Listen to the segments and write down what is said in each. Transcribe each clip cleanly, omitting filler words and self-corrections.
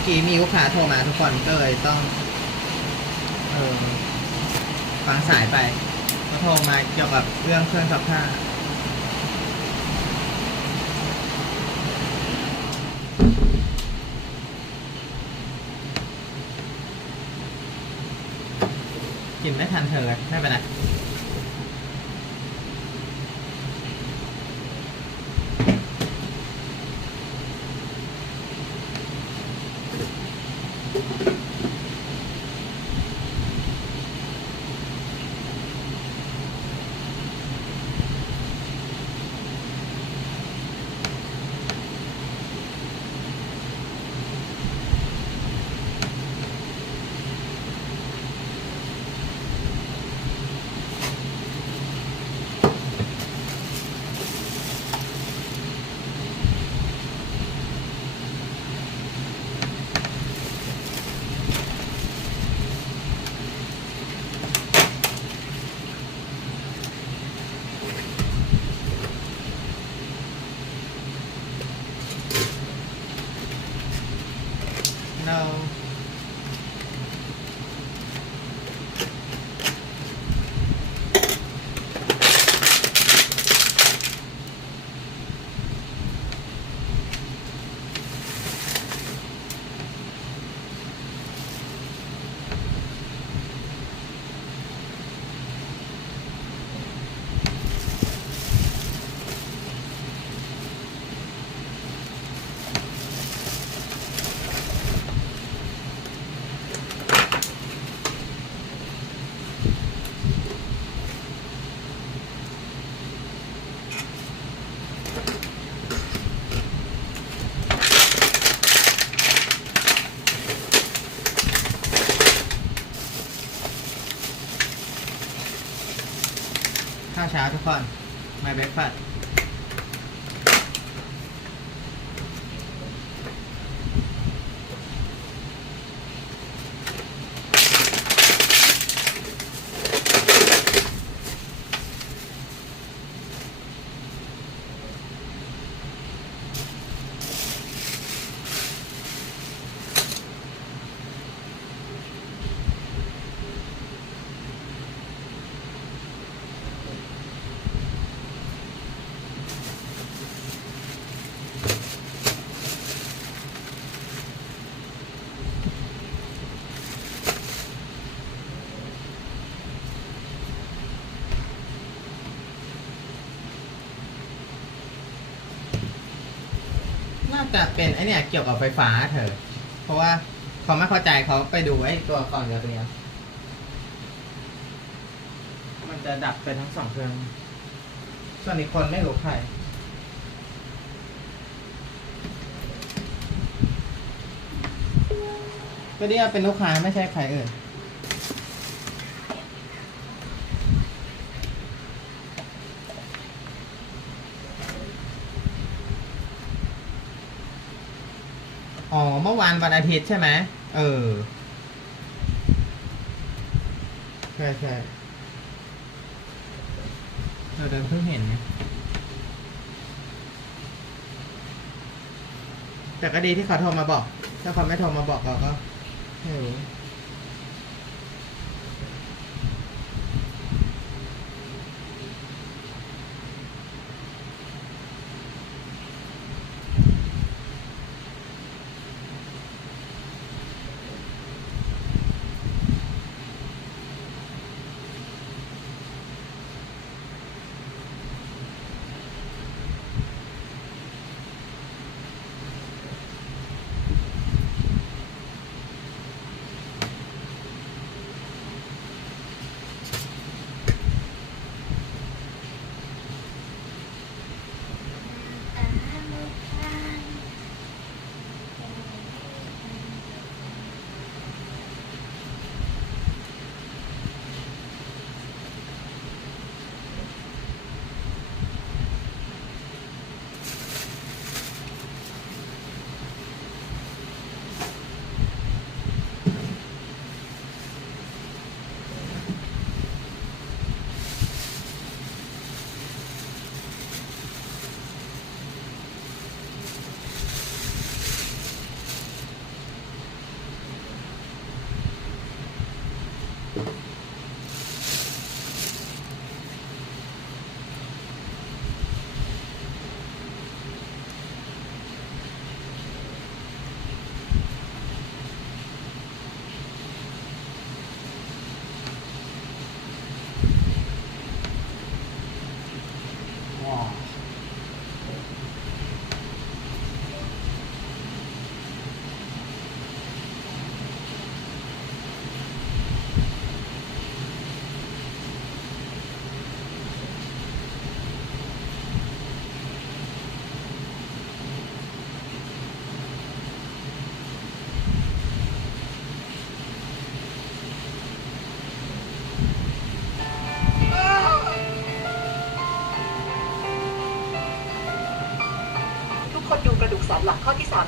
มื่อกี้มีลูกค้าโทรมาทุกคนก็เลยต้องฟังสายไปเขาโทรมาเกี่ยวกับเรื่องเครื่องซักผ้ากินไม่ทันเธอเลยไม่เป็นไรเราข้าวเช้าทุกคน My breakfast น่าจะเป็นไอเนี่ยเกี่ยวกับไฟฟ้าเธอ เพราะว่าเขาไม่เข้าใจเขาไปดูไอ้ตัวก่อนกับตัวเนี้ยมันจะดับไปทั้งสองเครื่อง ส่วนอีกคนไม่รู้ใครก็เรียกเป็นลูกค้าไม่ใช่ใครอื่นอ๋อเมื่อวานวันอาทิตย์ใช่ไหมใช่ใช่เราเดินเพิ่งเห็นนะแต่ก็ดีที่เขาโทรมาบอก ถ้าเขาไม่โทรมาบอกเราก็ไม่รู้ For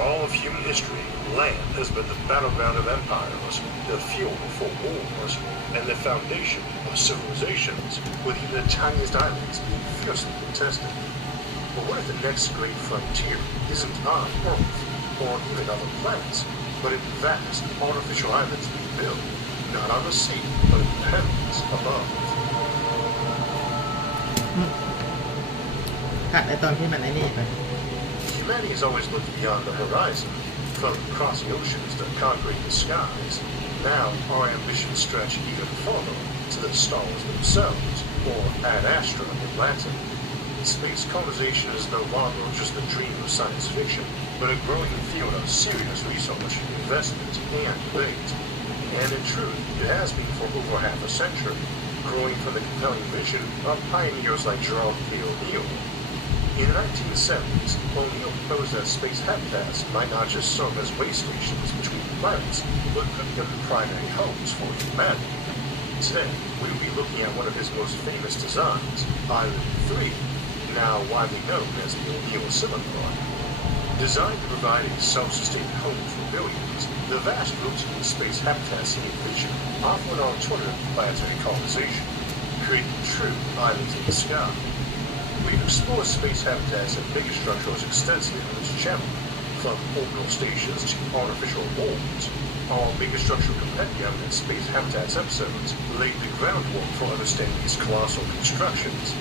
all of human history, land has been the battleground of empires, the fuel for wars, and the foundation of civilizations, with even the tiniest islands being fiercely contested. But what if the next great frontier isn't on Earth, or even other planets, but in vast artificial islands being built, not on the sea, but in the heavens above? กัดไอตอนที่มันไอ้นี่ไป Humanity has always looked beyond the horizon, from crossing oceans to conquering the skies. Now, our ambitions stretch even further to the stars themselves, or Ad Astra in Latin. Space colonization is no longer just a dream of science fiction, but a growing field of serious research, investment, and debate. And in truth, it has been for over half a century, growing from the compelling vision of pioneers like Gerald K. O'Neill. In the 1970s, O'Neill proposed that space habitats might not just serve as way stations between planets, but could become primary homes for humanity. Today, we will be looking at one of his most famous designs, Island 3, now widely known as the O'Neill Cylinder. Designed to provide a self-sustaining home for billions, the vast routine space habitats he envisioned offer an alternative to planetary colonization, creating true islands in the sky. We've explored space habitats and megastructures extensively on this channel, from orbital stations to artificial worlds. Our megastructure compendium and space habitats episodes laid the groundwork for understanding these colossal constructions.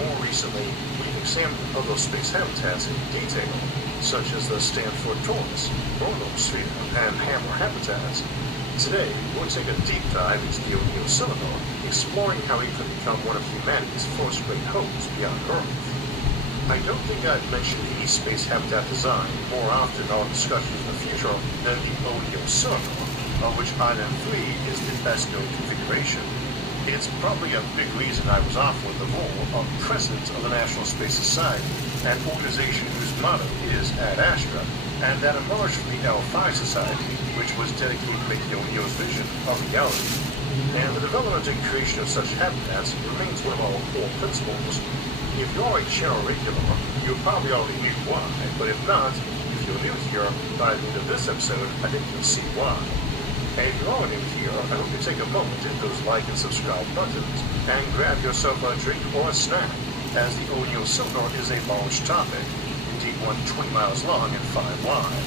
More recently, we've examined other space habitats in detail, such as the Stanford Torus, Chronosphere, and Hammer habitats. Today, we'll take a deep dive into the O'Neill Cylinder, exploring how it could become one of humanity's first great homes beyond Earth. I don't think I've mentioned any space habitat design more often in our discussions in the future than the O'Neill Cylinder, of which Island 3 is the best known configuration. It's probably a big reason I was offered the role of President of the National Space Society, an organization whose motto is Ad Astra, and that emerged from the L5 Society, which was dedicated to making O'Neill's vision a reality. And the development and creation of such habitats remains one of our core principles. If you're a channel regular, you probably already knew why, but if not, if you're new here, by the end of this episode, I think you'll see why. And if you are new here, I hope you take a moment to hit those like and subscribe buttons, and grab yourself a drink or a snack, as the O'Neill Cylinder is a large topic, indeed 120 miles long and 5 wide.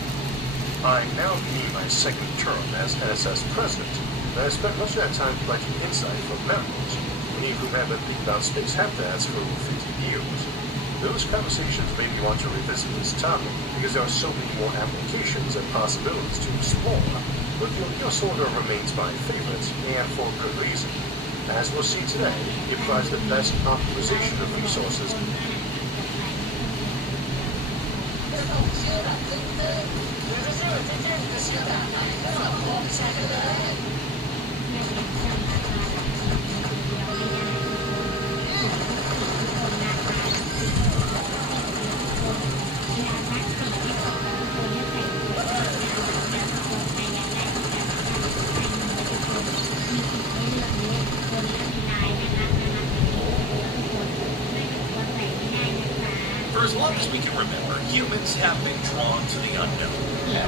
I'm now beginning my second term as NSS President, and I spent much of that time collecting insight from members, many of whom have been thinking about space habitats for over 50 years. Those conversations made me want to revisit this topic because there are so many more applications and possibilities to explore, but the O'Neill Cylinder remains my favorite, and for good reason. As we'll see today, it provides the best optimization of resources. For as long as we can remember, humans have been drawn to the unknown.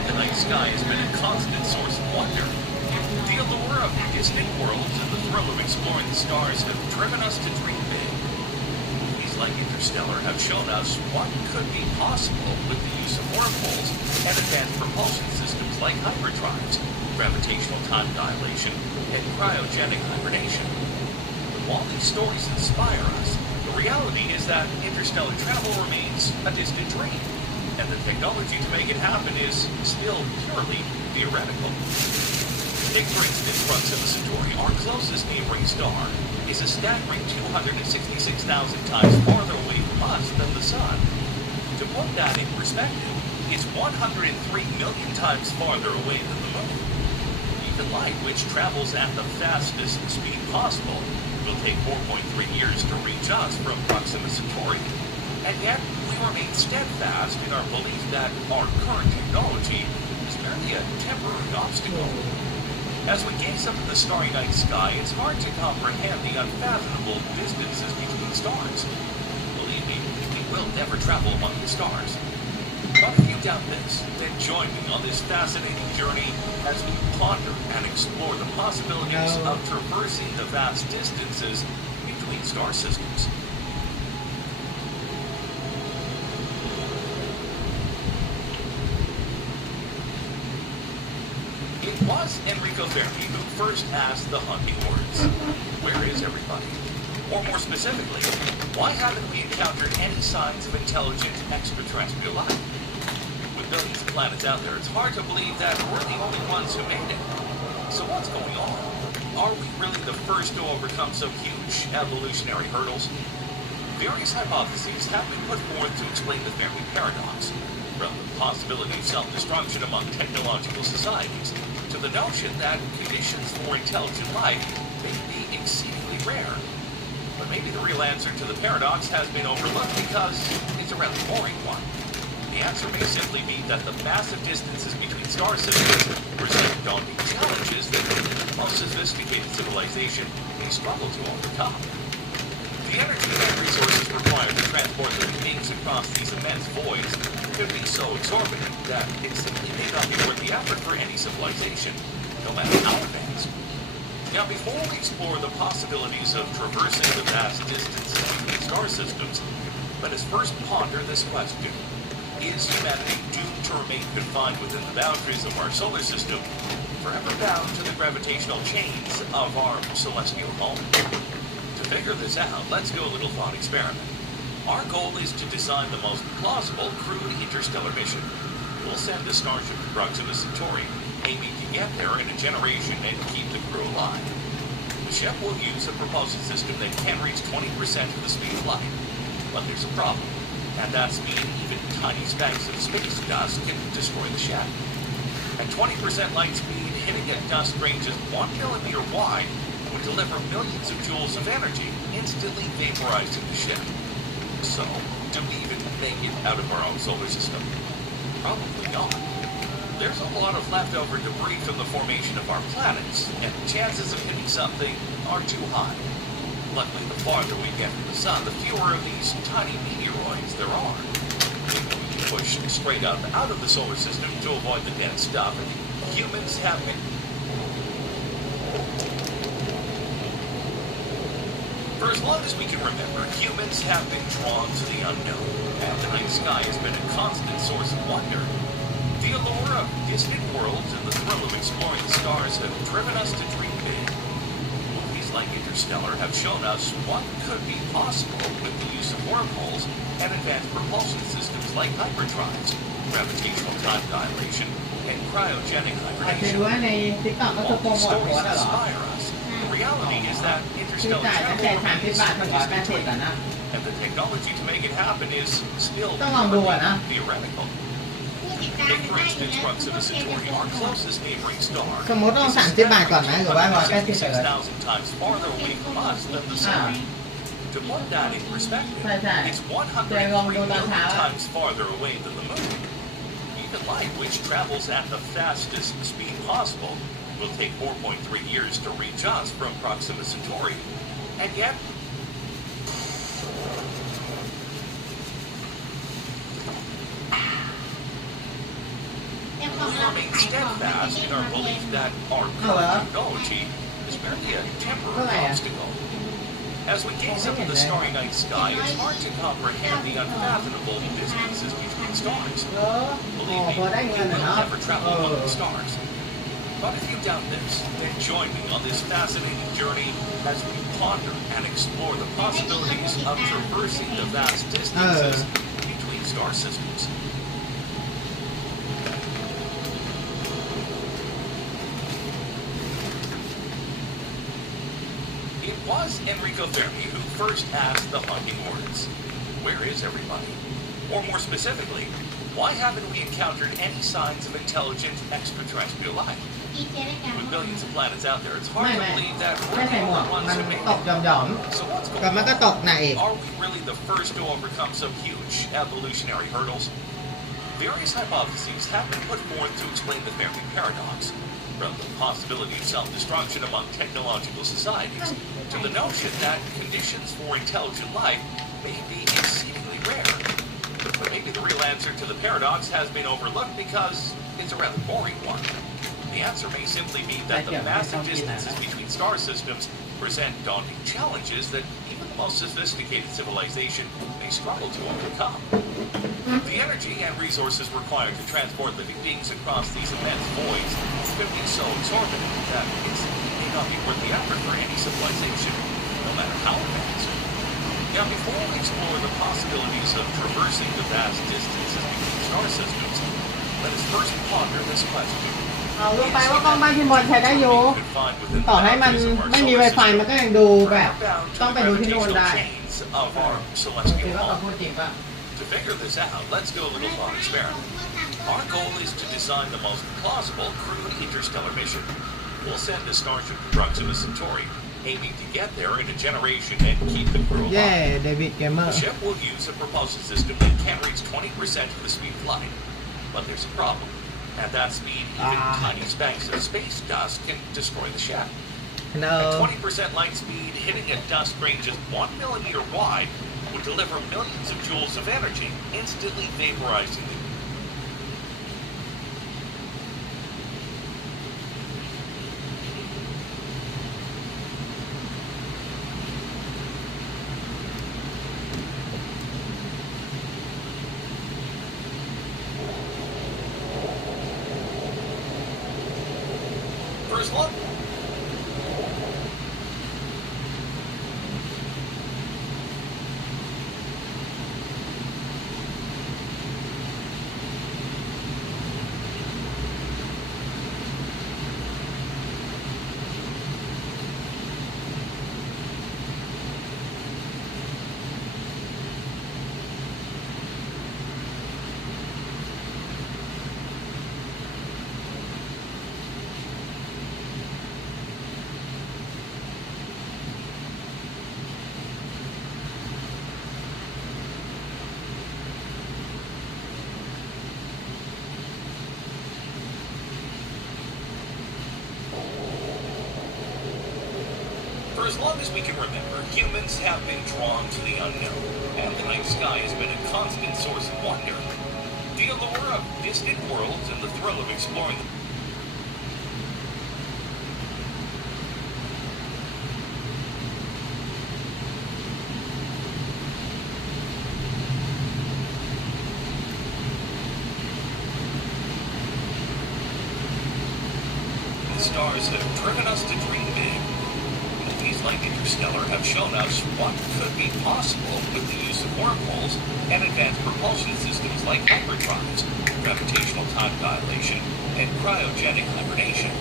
The night sky has been a constant source of wonder. The allure of distant worlds and the thrill of exploring the stars have driven us to dream big. Movies like Interstellar have shown us what could be possible with the use of wormholes and advanced propulsion systems like hyperdrives, gravitational time dilation, and cryogenic hibernation. But while these stories inspire us, the reality is that interstellar travel remains a distant dream, and the technology to make it happen is still purely theoretical. Take, for instance, Proxima Centauri, our closest neighboring star, is a staggering 266,000 times farther away from us than the Sun. To put that in perspective, it's 103 million times farther away than the Moon. Even light, which travels at the fastest speed possible, will take 4.3 years to reach us from Proxima Centauri. And yet, we remain steadfast in our belief that our current technology is merely a temporary obstacle. As we gaze up at the starry night sky, it's hard to comprehend the unfathomable distances between stars. Believe me, we will never travel among the stars. But if you doubt this, then join me on this fascinating journey as we ponder and explore the possibilities of traversing the vast distances between star systems. It was Enrico Fermi who first asked the haunting words, "Where is everybody?" Or more specifically, why haven't we encountered any signs of intelligent extraterrestrial life? With billions of planets out there, it's hard to believe that we're the only ones who made it. So what's going on? Are we really the first to overcome some huge evolutionary hurdles? Various hypotheses have been put forth to explain the Fermi paradox, from the possibility of self-destruction among technological societies, to the notion that conditions for intelligent life may be exceedingly rare. But maybe the real answer to the paradox has been overlooked because it's a rather boring one. The answer may simply be that the massive distances between star systems present daunting challenges that most sophisticated civilization may struggle to overcome. The energy and resources required to transport living beings across these immense voids could be so exorbitant that it simply may not be worth the effort for any civilization, no matter how advanced. Now, before we explore the possibilities of traversing the vast distances between star systems, let us first ponder this question. Is humanity doomed to remain confined within the boundaries of our solar system, forever bound to the gravitational chains of our celestial home? To figure this out, let's do a little thought experiment. Our goal is to design the most plausible crewed interstellar mission. We'll send a starship to Proxima Centauri, aiming to get there in a generation and keep the crew alive. The ship will use a propulsion system that can reach 20% of the speed of light. But there's a problem. At that speed, even tiny specks of space dust can destroy the ship. At 20% light speed, hitting a dust range just 1 millimeter wide would deliver millions of joules of energy, instantly vaporizing the ship. So, do we even make it out of our own solar system? Probably not. There's a lot of leftover debris from the formation of our planets, and chances of hitting something are too high. Luckily, the farther we get from the sun, the fewer of these tiny meteoroids there are. We can push straight up out of the solar system to avoid the dense stuff, and humans have been... For as long as we can remember, humans have been drawn to the unknown, and the night sky has been a constant source of wonder. The allure of distant worlds and the thrill of exploring the stars have driven us to dream big. Movies like Interstellar have shown us what could be possible with the use of wormholes and advanced propulsion systems like hyperdrives, gravitational time dilation, and cryogenic อาจจะ hibernation. ดูว่าใน TikTok ก็จะโปร All โม these ทหัว stories น่ะเหรอ inspire us. The reality is that คือ interstellar จ่ายตั้ง travel แต่ remains 30 บาทถึง a distant 180 dream, อ่ะนะ and the technology to make it happen is stillต้องลองดูอะนะ theoretical. Take, for instance, Proxima Centauri, our closest neighboring star. สมมติต้อง30 บาทก่อนไหมหรือว่า 180 ไปเลย 166,000 times farther away from us than the sun. To put that in perspective, it's 103 million times farther away than the moon. Even light, which travels at the fastest speed possible, will take 4.3 years to reach us from Proxima Centauri. And yet, we remain steadfast in our belief that our current technology is merely a temporary obstacle. As we gaze up at the starry night sky, it's hard to comprehend the unfathomable distances between stars. เออ Believe พอ me, ได้ we เงิน will นะเนาะ never travel among the stars. But if you doubt this, then join me on this fascinating journey as we ponder and explore the possibilities of traversing the vast distances between star systems. It was Enrico Fermi who first asked the haunting words, "Where is everybody?" Or more specifically, why haven't we encountered any signs of intelligent extraterrestrial life? With billions of planets out there, it's hard ไม่ to ไม่ believe that ไม่ we're ใส่ the หมวก only มัน ones who made ตก it. หย่อม So what's ๆแต่ going มันก็ on? ตกหนักอีก Are we really the first to overcome some huge evolutionary hurdles? Various hypotheses have been put forth to explain the Fermi paradox, from the possibility of self-destruction among technological societies, to the notion that conditions for intelligent life may be exceedingly rare. But maybe the real answer to the paradox has been overlooked because it's a rather boring one. The answer may simply be that the massive distances between star systems present daunting challenges that even the most sophisticated civilization may struggle to overcome. The energy and resources required to transport living beings across these immense voids could be so exorbitant that it may not be worth the effort for any civilization, no matter how advanced. Now, before we explore the possibilities of traversing the vast distances between star systems, let us first ponder this question. เอารู้ไปว่ากล้องบ้านพี่บอลใช้ได้อยู่ต่อให้มันไม่มี Wi-Fi มันก็ยังดูแบบต้องไปดูที่นู่นได้ คือว่าเขาพูดจริงป่ะ To figure this out, let's do a little thought experiment. Our goal is to design the most plausible crude interstellar mission. We'll send a starship to Proxima Centauri, aiming to get there in a generation and keep the crew เย่ alive. เดวิดเกมเมอ The ร์ ship will use a propulsion system that can't reach 20% of the speed of light. But there's a problem. At that speed, even tiny specks of space dust can destroy the ship. เน At อ 20% light speed, hitting a dust grain just 1 millimeter wide would deliver millions of joules of energy, instantly vaporizing the first look. For as long as we can remember, humans have been drawn to the unknown, and the night sky has been a constant source of wonder. The allure of distant worlds and the thrill of exploring them. The stars have driven us to dream big. Movies like Interstellar have shown us what could be possible with the use of wormholes and advanced propulsion systems like hyperdrives, gravitational time dilation, and cryogenic hibernation.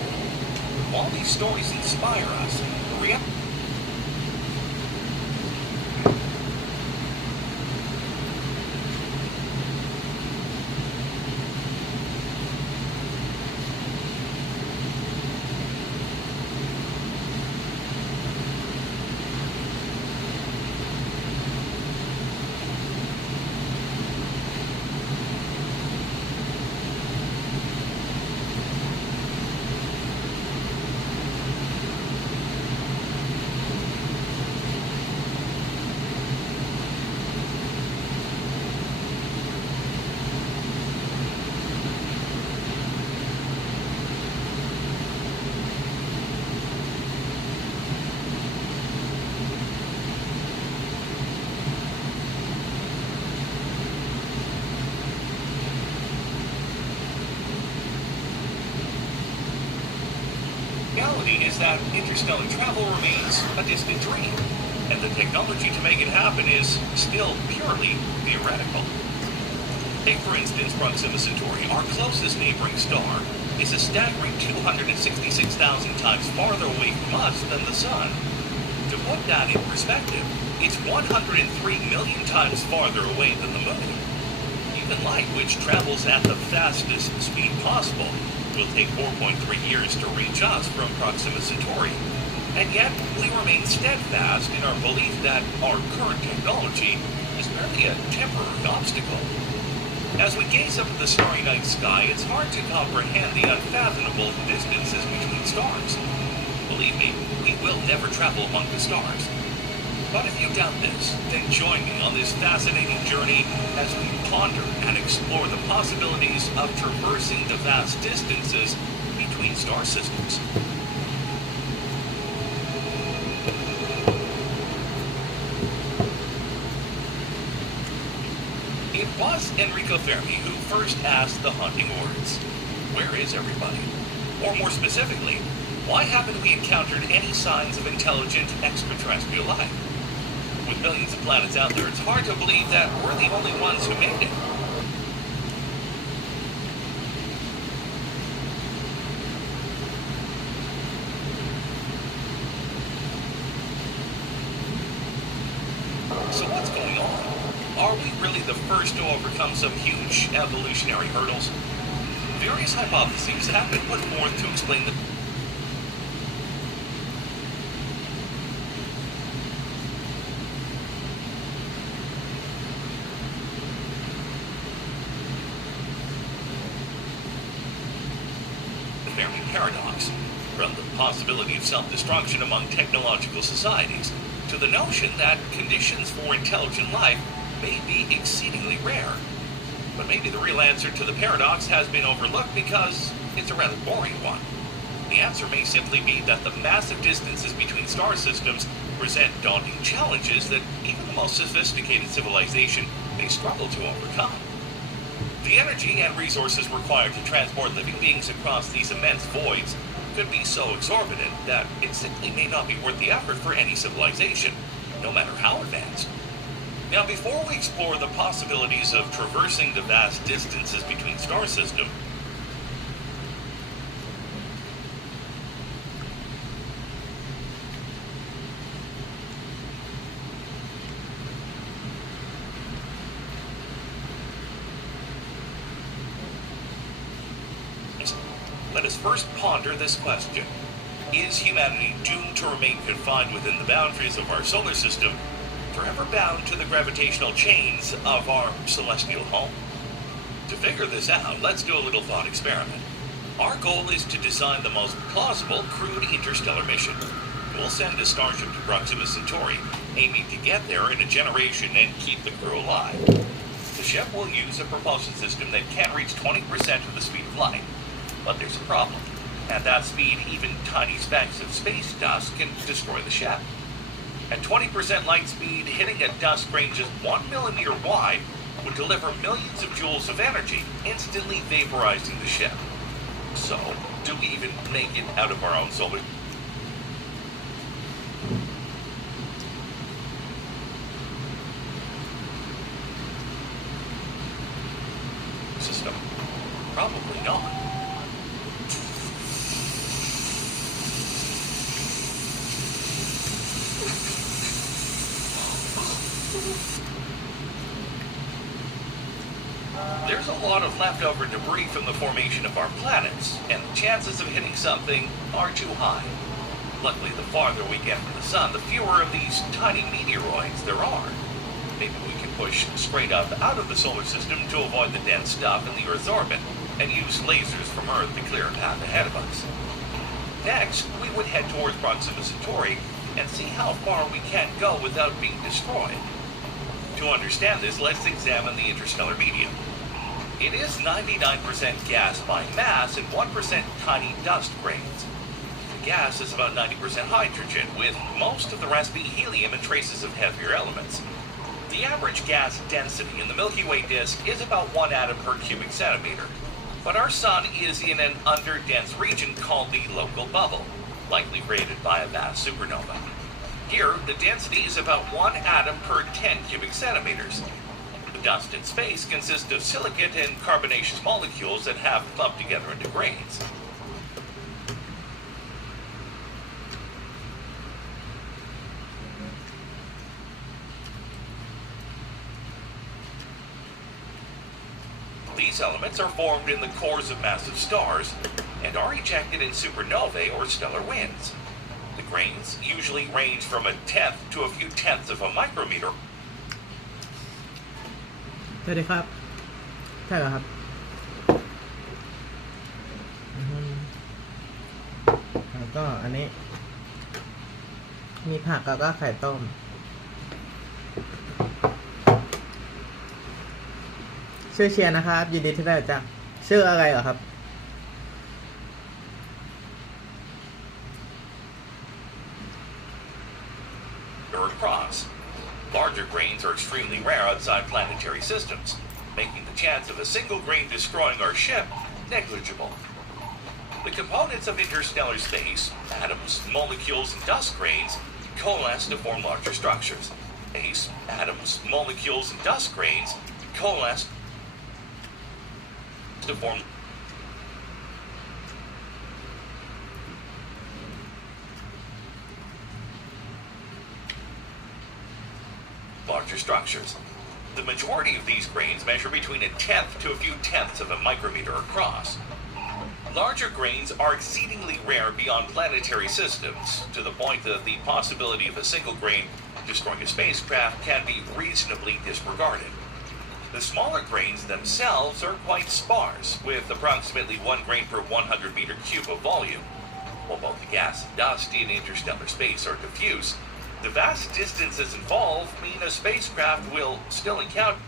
While these stories inspire us, the reality is that interstellar travel remains a distant dream, and the technology to make it happen is still purely theoretical. Take, for instance, Proxima Centauri, our closest neighboring star, is a staggering 266,000 times farther away from us than the Sun. To put that in perspective, it's 103 million times farther away than the Moon. Even light, which travels at the fastest speed possible, will take 4.3 years to reach us from Proxima Centauri. And yet, we remain steadfast in our belief that our current technology is merely a temporary obstacle. As we gaze up at the starry night sky, it's hard to comprehend the unfathomable distances between stars. Believe me, we will never travel among the stars. But if you doubt this, then join me on this fascinating journey as we ponder and explore the possibilities of traversing the vast distances between star systems. It was Enrico Fermi who first asked the haunting words, "Where is everybody?" Or more specifically, why haven't we encountered any signs of intelligent extraterrestrial life? With millions of planets out there, it's hard to believe that we're the only ones who made it. So what's going on? Are we really the first to overcome some huge evolutionary hurdles? Various hypotheses have been put forth to explain the Fermi paradox, from the possibility of self-destruction among technological societies to the notion that conditions for intelligent life may be exceedingly rare. But maybe the real answer to the paradox has been overlooked because it's a rather boring one. The answer may simply be that the massive distances between star systems present daunting challenges that even the most sophisticated civilization may struggle to overcome. The energy and resources required to transport living beings across these immense voids could be so exorbitant that it simply may not be worth the effort for any civilization, no matter how advanced. Now, before we explore the possibilities of traversing the vast distances between star systems, let us first ponder this question. Is humanity doomed to remain confined within the boundaries of our solar system, forever bound to the gravitational chains of our celestial home? To figure this out, let's do a little thought experiment. Our goal is to design the most plausible crewed interstellar mission. We'll send a starship to Proxima Centauri, aiming to get there in a generation and keep the crew alive. The ship will use a propulsion system that can reach 20% of the speed of light. But there's a problem. At that speed, even tiny specks of space dust can destroy the ship. At 20% light speed, hitting a dust grain just 1 millimeter wide would deliver millions of joules of energy, instantly vaporizing the ship. So, do we even make it out of our own solar system? Probably not. There's a lot of leftover debris from the formation of our planets, and the chances of hitting something are too high. Luckily, the farther we get from the sun, the fewer of these tiny meteoroids there are. Maybe we can push straight up out of the solar system to avoid the dense stuff in the Earth's orbit, and use lasers from Earth to clear a path ahead of us. Next, we would head towards Proxima Centauri and see how far we can go without being destroyed. To understand this, let's examine the interstellar medium. It is 99% gas by mass and 1% tiny dust grains. The gas is about 90% hydrogen, with most of the rest being helium and traces of heavier elements. The average gas density in the Milky Way disk is about 1 atom per cubic centimeter. But our sun is in an underdense region called the local bubble, likely created by a vast supernova. Here, the density is about 1 atom per 10 cubic centimeters. The dust in space consists of silicate and carbonaceous molecules that have clumped together into grains. These elements are formed in the cores of massive stars and are ejected in supernovae or stellar winds. The grains usually range from a tenth to a few tenths of a micrometer. สวัสดีครับใช่เหรอครับแล้วก็อันนี้มีผักแล้วก็ไข่ต้ม ชื่อเชียร์นะครับยินดีที่ได้รู้จักชื่ออะไรเหรอครับ Across. Larger grains are extremely rare outside planetary systems, making the chance of a single grain destroying our ship negligible. The components of interstellar space, atoms, molecules, and dust grains, coalesce to form larger structures. Space, atoms, molecules, and dust grains coalesce to form larger structures. The majority of these grains measure between a tenth to a few tenths of a micrometer across. Larger grains are exceedingly rare beyond planetary systems, to the point that the possibility of a single grain destroying a spacecraft can be reasonably disregarded. The smaller grains themselves are quite sparse, with approximately 1 grain per 100 meter cube of volume. While both the gas and dust in interstellar space are diffuse, the vast distances involved mean a spacecraft will still encounter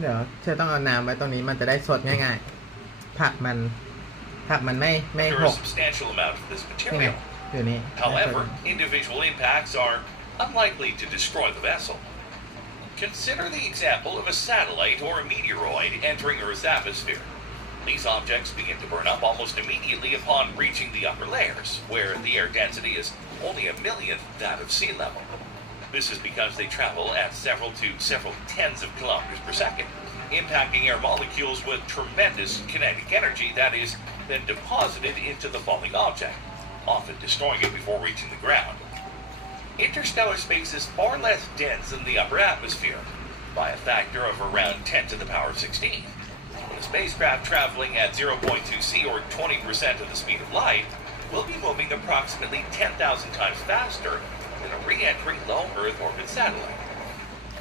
เดี๋ยวเธอต้องเอาน้ำไว้ตรงนี้มันจะได้สดง่ายๆผักมันไม่ห a ก substantial amount of this นี่ไง material. อยู่นี่ However, individual impacts are unlikely to destroy the vessel. Consider the example of a satellite or a meteoroid entering Earth's atmosphere. These objects begin to burn up almost immediately upon reaching the upper layers, where the air density is only a millionth that of sea level. This is because they travel at several tens of kilometers per second, impacting air molecules with tremendous kinetic energy that is then deposited into the falling object, often destroying it before reaching the ground. Interstellar space is far less dense than the upper atmosphere, by a factor of around 10 to the power of 16. A spacecraft traveling at 0.2 c or 20% of the speed of light will be moving approximately 10,000 times faster than a re-entering low Earth orbit satellite.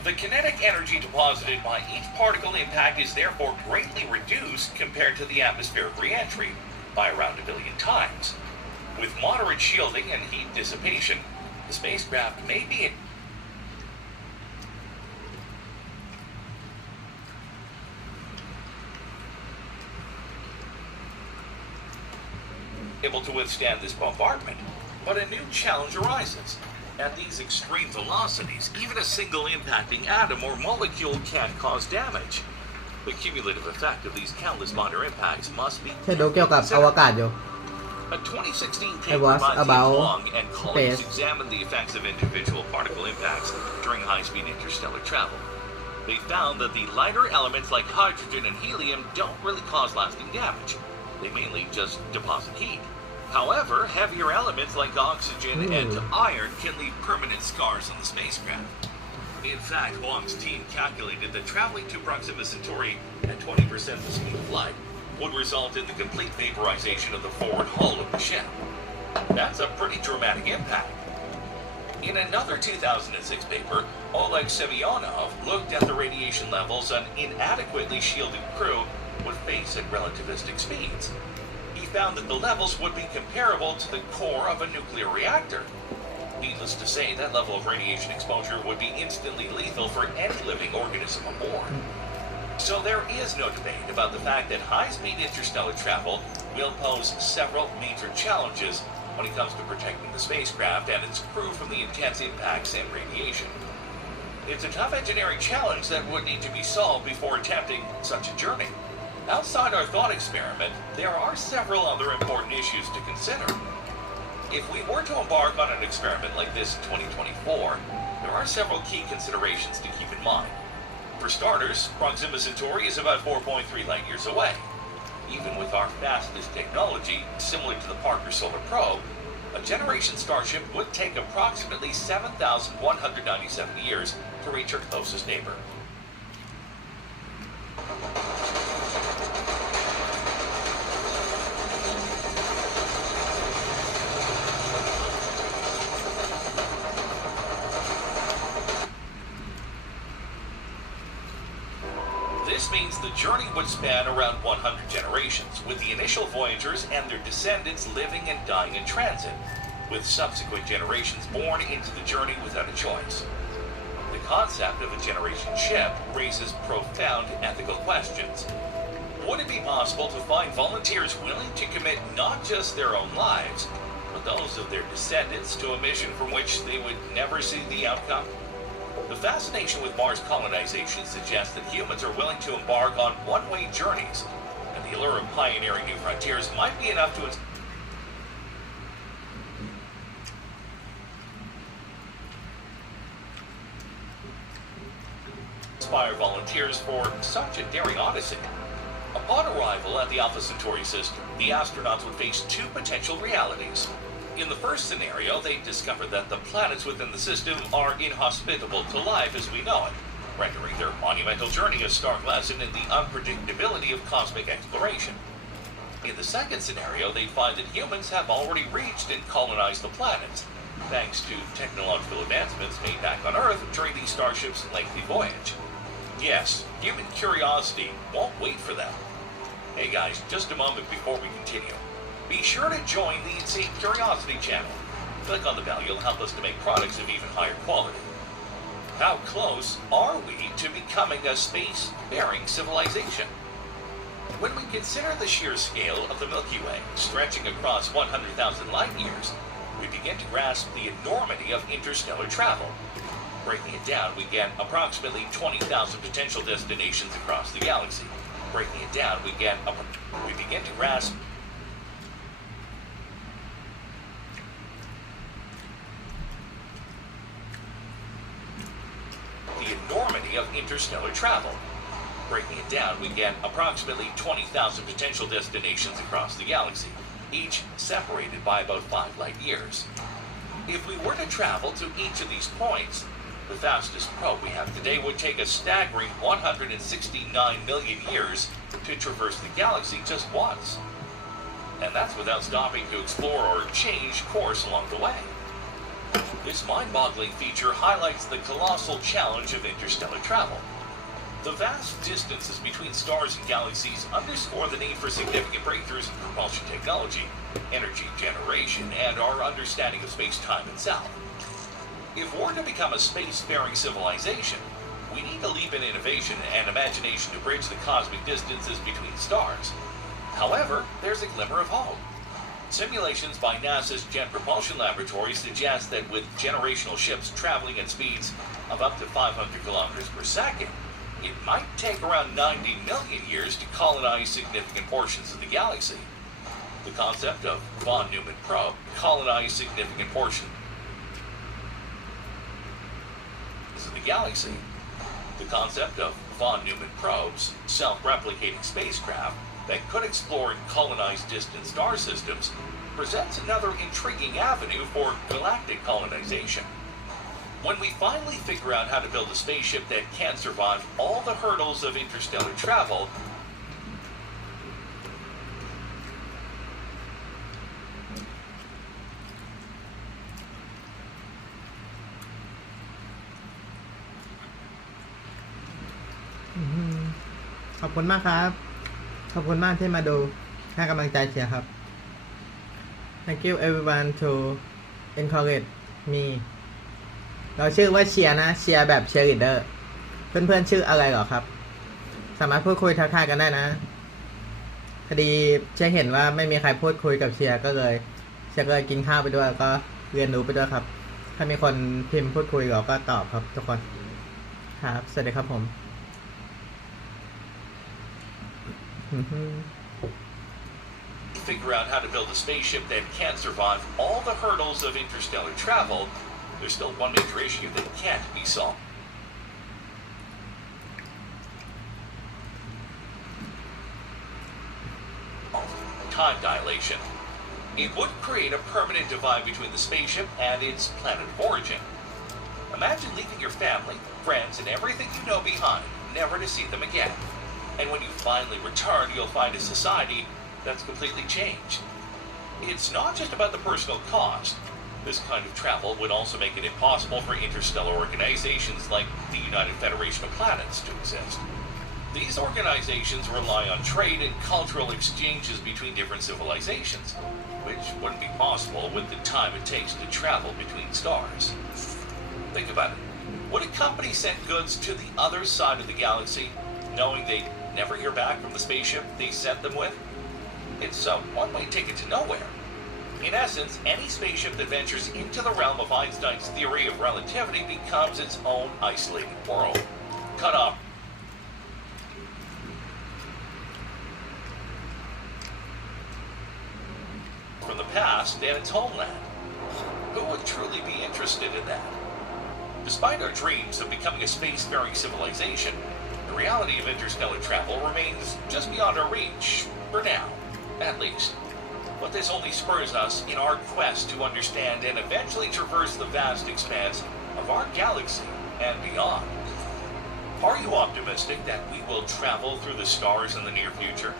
The kinetic energy deposited by each particle impact is therefore greatly reduced compared to the atmospheric re-entry by around 1 billion times. With moderate shielding and heat dissipation, the spacecraft may be able to withstand this bombardment, but a new challenge arises. At these extreme velocities, even a single impacting atom or molecule can cause damage. The cumulative effect of these countless minor impacts must be เธอดูเกี่ยวกับอวกาศอยู่ A 2016 It paper was by Thea about Huang and colleagues space. examined the effects of individual particle impacts during high-speed interstellar travel. They found that the lighter elements like hydrogen and helium don't really cause lasting damage. They mainly just deposit heat. However, heavier elements like oxygen and iron can leave permanent scars on the spacecraft. In fact, Huang's team calculated that traveling to Proxima Centauri at 20% the speed of light would result in the complete vaporization of the forward hull of the ship. That's a pretty dramatic impact. In another 2006 paper, Oleg Semyonov looked at the radiation levels an inadequately shielded crew would face at relativistic speeds. He found that the levels would be comparable to the core of a nuclear reactor. Needless to say, that level of radiation exposure would be instantly lethal for any living organism aboard. So there is no debate about the fact that high-speed interstellar travel will pose several major challenges when it comes to protecting the spacecraft and its crew from the intense impacts and radiation. It's a tough engineering challenge that would need to be solved before attempting such a journey. Outside our thought experiment, there are several other important issues to consider. If we were to embark on an experiment like this in 2024, there are several key considerations to keep in mind. For starters, Proxima Centauri is about 4.3 light years away. Even with our fastest technology, similar to the Parker Solar Probe, a generation Starship would take approximately 7,197 years to reach our closest neighbor. This means means the journey would span around 100 generations, with the initial voyagers and their descendants living and dying in transit, with subsequent generations born into the journey without a choice. The concept of a generation ship raises profound ethical questions. Would it be possible to find volunteers willing to commit not just their own lives, but those of their descendants to a mission from which they would never see the outcome? The fascination with Mars colonization suggests that humans are willing to embark on one-way journeys, and the allure of pioneering new frontiers might be enough to inspire volunteers for such a daring odyssey. Upon arrival at the Alpha Centauri system, the astronauts would face two potential realities. In the first scenario, they discover that the planets within the system are inhospitable to life as we know it, rendering their monumental journey a stark lesson in the unpredictability of cosmic exploration. In the second scenario, they find that humans have already reached and colonized the planets, thanks to technological advancements made back on Earth during the Starship's lengthy voyage. Yes, human curiosity won't wait for them. Hey guys, just a moment before we continue. Be sure to join the Insane Curiosity channel. Click on the bell, you'll help us to make products of even higher quality. How close are we to becoming a space-faring civilization? When we consider the sheer scale of the Milky Way, stretching across 100,000 light years, we begin to grasp the enormity of interstellar travel. Breaking it down, we get approximately 20,000 potential destinations across the galaxy. Breaking it down, we begin to grasp the enormity of interstellar travel. Breaking it down, we get approximately 20,000 potential destinations across the galaxy, each separated by about 5 light years. If we were to travel to each of these points, the fastest probe we have today would take a staggering 169 million years to traverse the galaxy just once. And that's without stopping to explore or change course along the way. This mind-boggling feature highlights the colossal challenge of interstellar travel. The vast distances between stars and galaxies underscore the need for significant breakthroughs in propulsion technology, energy generation, and our understanding of space-time itself. If we're to become a space-faring civilization, we need a leap in innovation and imagination to bridge the cosmic distances between stars. However, there's a glimmer of hope. Simulations by NASA's Jet Propulsion Laboratory suggest that with generational ships traveling at speeds of up to 500 kilometers per second, it might take around 90 million years to colonize significant portions of the galaxy. The concept of von Neumann probe colonize significant portions of the galaxy. The concept of von Neumann probes, self-replicating spacecraft that could explore and colonize distant star systems, presents another intriguing avenue for galactic colonization. When we finally figure out how to build a spaceship that can survive all the hurdles of interstellar travel,ขอบคุณมากครับขอบคุณมากที่มาดูให้กำลังใจเชียร์ครับ Thank you everyone to encourage me เราชื่อว่าเชียร์นะเชียร์แบบเชียร์ลีดเดอร์เพื่อนๆชื่ออะไรหรอครับสามารถพูดคุยทักทายกันได้นะพอดีเชียร์เห็นว่าไม่มีใครพูดคุยกับเชียร์ก็เลยเชียร์ก็เลยกินข้าวไปด้วยแล้วก็เรียนรู้ไปด้วยครับถ้ามีคนพิมพ์พูดคุยเราก็ตอบครับทุกคนครับสวัสดีครับผมfigure out how to build a spaceship that can survive all the hurdles of interstellar travel, there's still one major issue that can't be solved. Time dilation. It would create a permanent divide between the spaceship and its planet of origin. Imagine leaving your family, friends, and everything you know behind, never to see them again. And when you finally return, you'll find a society that's completely changed. It's not just about the personal cost. This kind of travel would also make it impossible for interstellar organizations like the United Federation of Planets to exist. These organizations rely on trade and cultural exchanges between different civilizations, which wouldn't be possible with the time it takes to travel between stars. Think about it. Would a company send goods to the other side of the galaxy, knowing they'd never hear back from the spaceship they sent them with? It's a one-way ticket to nowhere. In essence, any spaceship that ventures into the realm of Einstein's theory of relativity becomes its own isolated world, cut off from the past and its homeland. Who would truly be interested in that? Despite our dreams of becoming a spacefaring civilization, the reality of interstellar travel remains just beyond our reach, for now, at least. But this only spurs us in our quest to understand and eventually traverse the vast expanse of our galaxy and beyond. Are you optimistic that we will travel through the stars in the near future?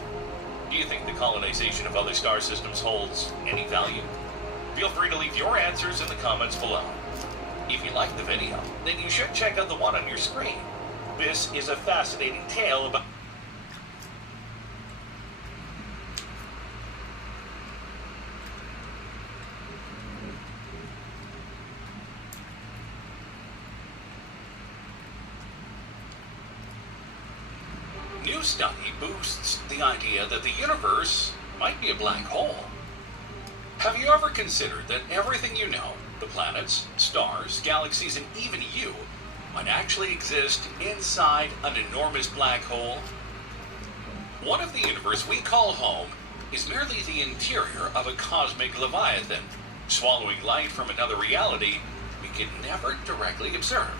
Do you think the colonization of other star systems holds any value? Feel free to leave your answers in the comments below. If you liked the video, then you should check out the one on your screen. This is a fascinating tale about new study boosts the idea that the universe might be a black hole. Have you ever considered that everything you know, the planets, stars, galaxies, and even you, might actually exist inside an enormous black hole? What if the universe we call home is merely the interior of a cosmic leviathan, swallowing light from another reality we can never directly observe?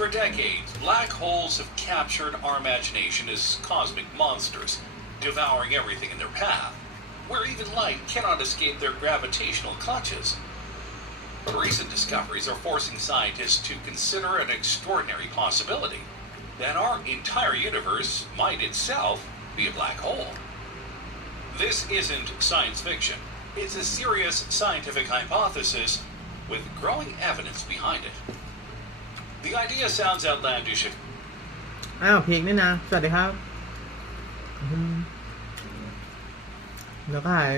For decades, black holes have captured our imagination as cosmic monsters, devouring everything in their path, where even light cannot escape their gravitational clutches. But recent discoveries are forcing scientists to consider an extraordinary possibility, that our entire universe might itself be a black hole. This isn't science fiction. It's a serious scientific hypothesis with growing evidence behind it. The idea sounds outlandish. อ้าวพีกนี่นะ สวัสดีครับแล้วก็หาย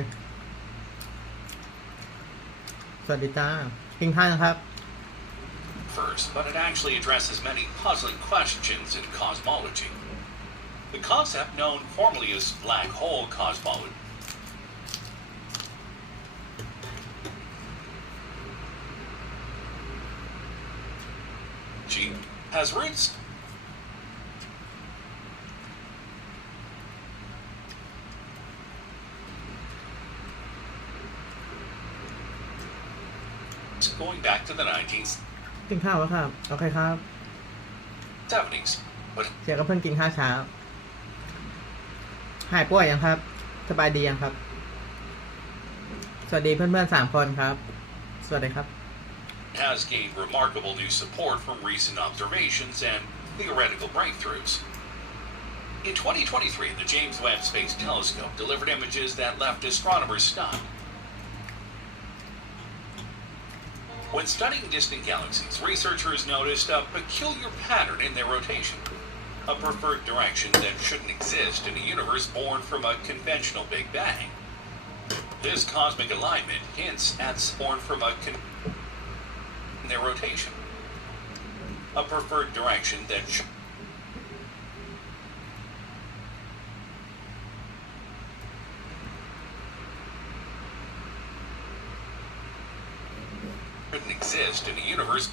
สวัสดีจ้ากินข้าวนะครับ First, but it actually addresses many puzzling questions in cosmology. The concept known formally as black hole cosmology has roots going back to the 1970s, กินข้าวแล้วครับ โอเคครับ but เสียก็เพิ่งกินข้าวเช้า หายป่วยยังครับ สบายดียังครับ สวัสดีเพื่อนๆ3 คนครับ สวัสดีครับ has gained remarkable new support from recent observations and theoretical breakthroughs. In 2023, the James Webb Space Telescope delivered images that left astronomers stunned. When studying distant galaxies, researchers noticed a peculiar pattern in their rotation, a preferred direction that shouldn't exist in a universe born from a conventional Big Bang. This cosmic alignment hints at born from a their rotation, a preferred direction that shouldn't exist in a universe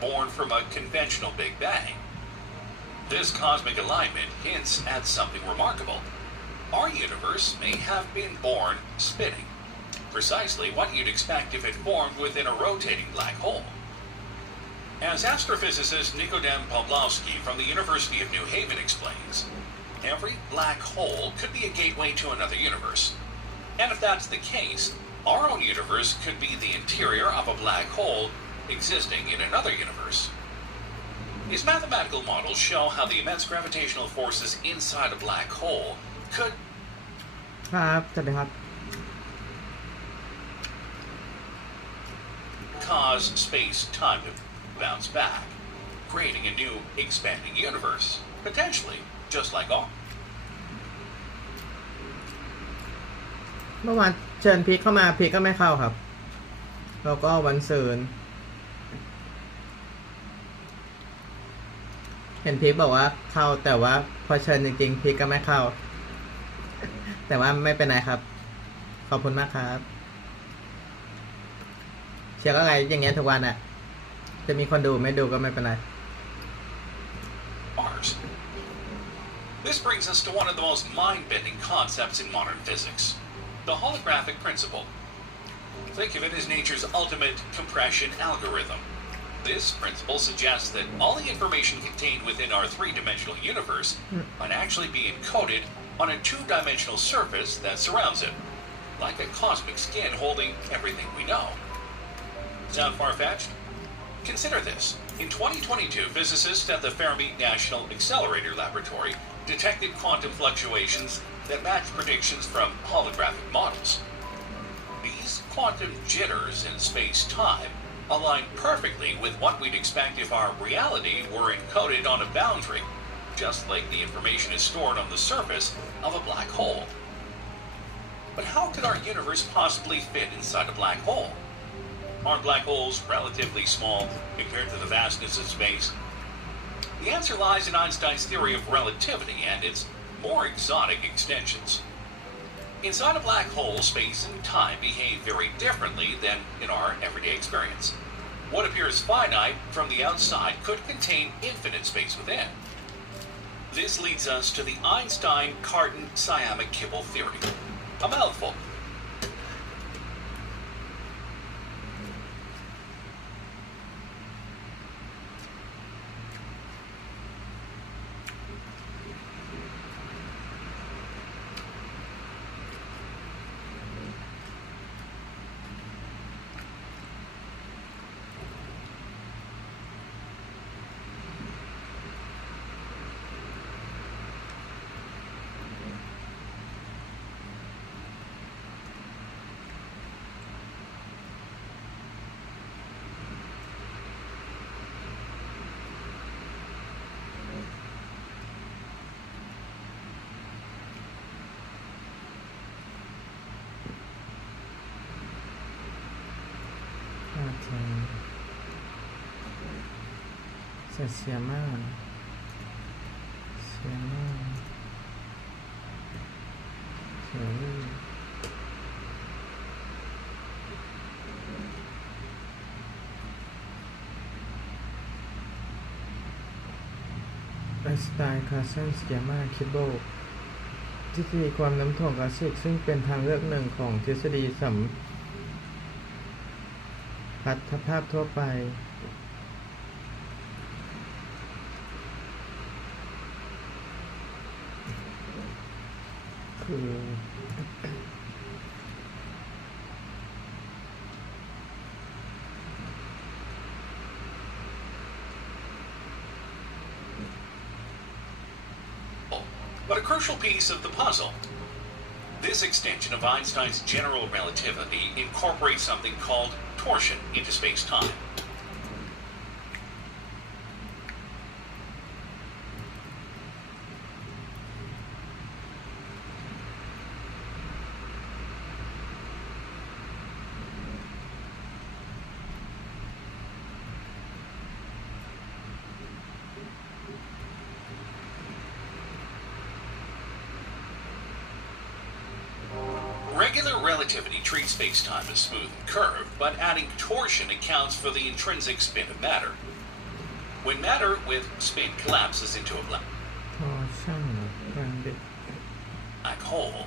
born from a conventional Big Bang. This cosmic alignment hints at something remarkable. Our universe may have been born spinning, precisely what you'd expect if it formed within a rotating black hole. As astrophysicist Nikodem Pawlowski from the University of New Haven explains, every black hole could be a gateway to another universe. And if that's the case, our own universe could be the interior of a black hole existing in another universe. His mathematical models show how the immense gravitational forces inside a black hole could ครับ สวัสดีครับ cause space-time to bounce back, creating a new, expanding universe, potentially just like ours. เมื่อวานเชิญพีคเข้ามาพีคก็ไม่เข้าครับแล้วก็วันเสาร์เห็นพีคบอกว่าเข้าแต่ว่าพอเชิญจริงๆพีคก็ไม่เข้า แต่ว่าไม่เป็นไรครับขอบคุณมากครับเชียร์ก็ไงอย่างเงี้ยทุกวันอ่ะจะมีคนดูไม่ดูก็ไม่เป็นไร This brings us to one of the most mind-bending concepts in modern physics, the holographic principle. Think of it as nature's ultimate compression algorithm. This principle suggests that all the information contained within our three-dimensional universe might actually be encoded on a two-dimensional surface that surrounds it, like a cosmic skin holding everything we know. Sound far-fetched? Consider this. In 2022, physicists at the Fermi National Accelerator Laboratory detected quantum fluctuations that match predictions from holographic models. These quantum jitters in space-time align perfectly with what we'd expect if our reality were encoded on a boundary, just like the information is stored on the surface of a black hole. But how could our universe possibly fit inside a black hole? Aren't black holes relatively small compared to the vastness of space? The answer lies in Einstein's theory of relativity and its more exotic extensions. Inside a black hole, space and time behave very differently than in our everyday experience. What appears finite from the outside could contain infinite space within. This leads us to the Einstein-Cartan-Siamic-Kibble theory. A mouthful. Siama. Einstein-Cartan-Siamic-Kibble ทฤษฎีความน้ำถ่วงก๊าซซึ่งเป็นทางเลือกหนึ่งของทฤษฎีสัมพัทธภาพทั่วไปคือ But a crucial piece of the puzzle. This extension of Einstein's general relativity incorporates something called torsion into space-time. Regular relativity treats space-time as smooth and curved, but adding torsion accounts for the intrinsic spin of matter. When matter with spin collapses into a black hole,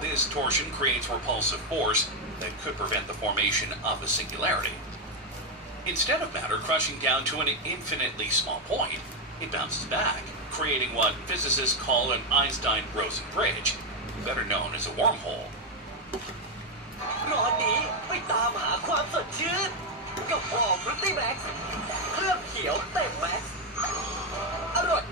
this torsion creates repulsive force that could prevent the formation of a singularity. Instead of matter crushing down to an infinitely small point, it bounces back, creating what physicists call an Einstein-Rosen bridge, better known as a wormhole. ร้อนนี้ไปตามหาความสดชื่นกับหอมฟรุตตี้แม็กซ์เครื่องเขียวเต็มแม็กซ์อร่อย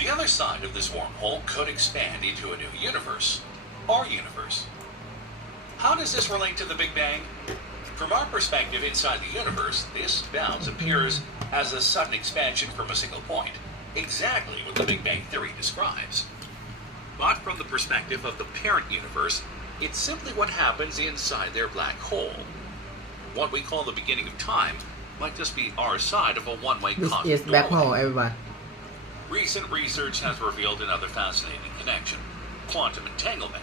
The other side of this wormhole could expand into a new universe. our universe. How does this relate to the Big Bang? From our perspective inside the universe, this bounce appears as a sudden expansion from a single point, exactly what the Big Bang Theory describes. But from the perspective of the parent universe, it's simply what happens inside their black hole. What we call the beginning of time might just be our side of a one-way This cosmic is black doorway. hole, everyone. Recent research has revealed another fascinating connection: quantum entanglement.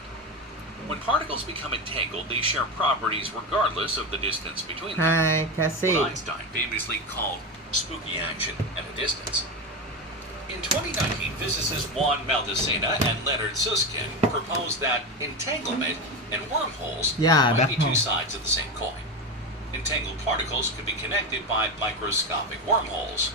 When particles become entangled, they share properties regardless of the distance between them. Hi, Cassie. What Einstein famously called spooky action at a distance. In 2019, physicists Juan Maldacena and Leonard Susskind proposed that entanglement and wormholes Yeah, might be black hole. two sides of the same coin. Entangled particles could be connected by microscopic wormholes.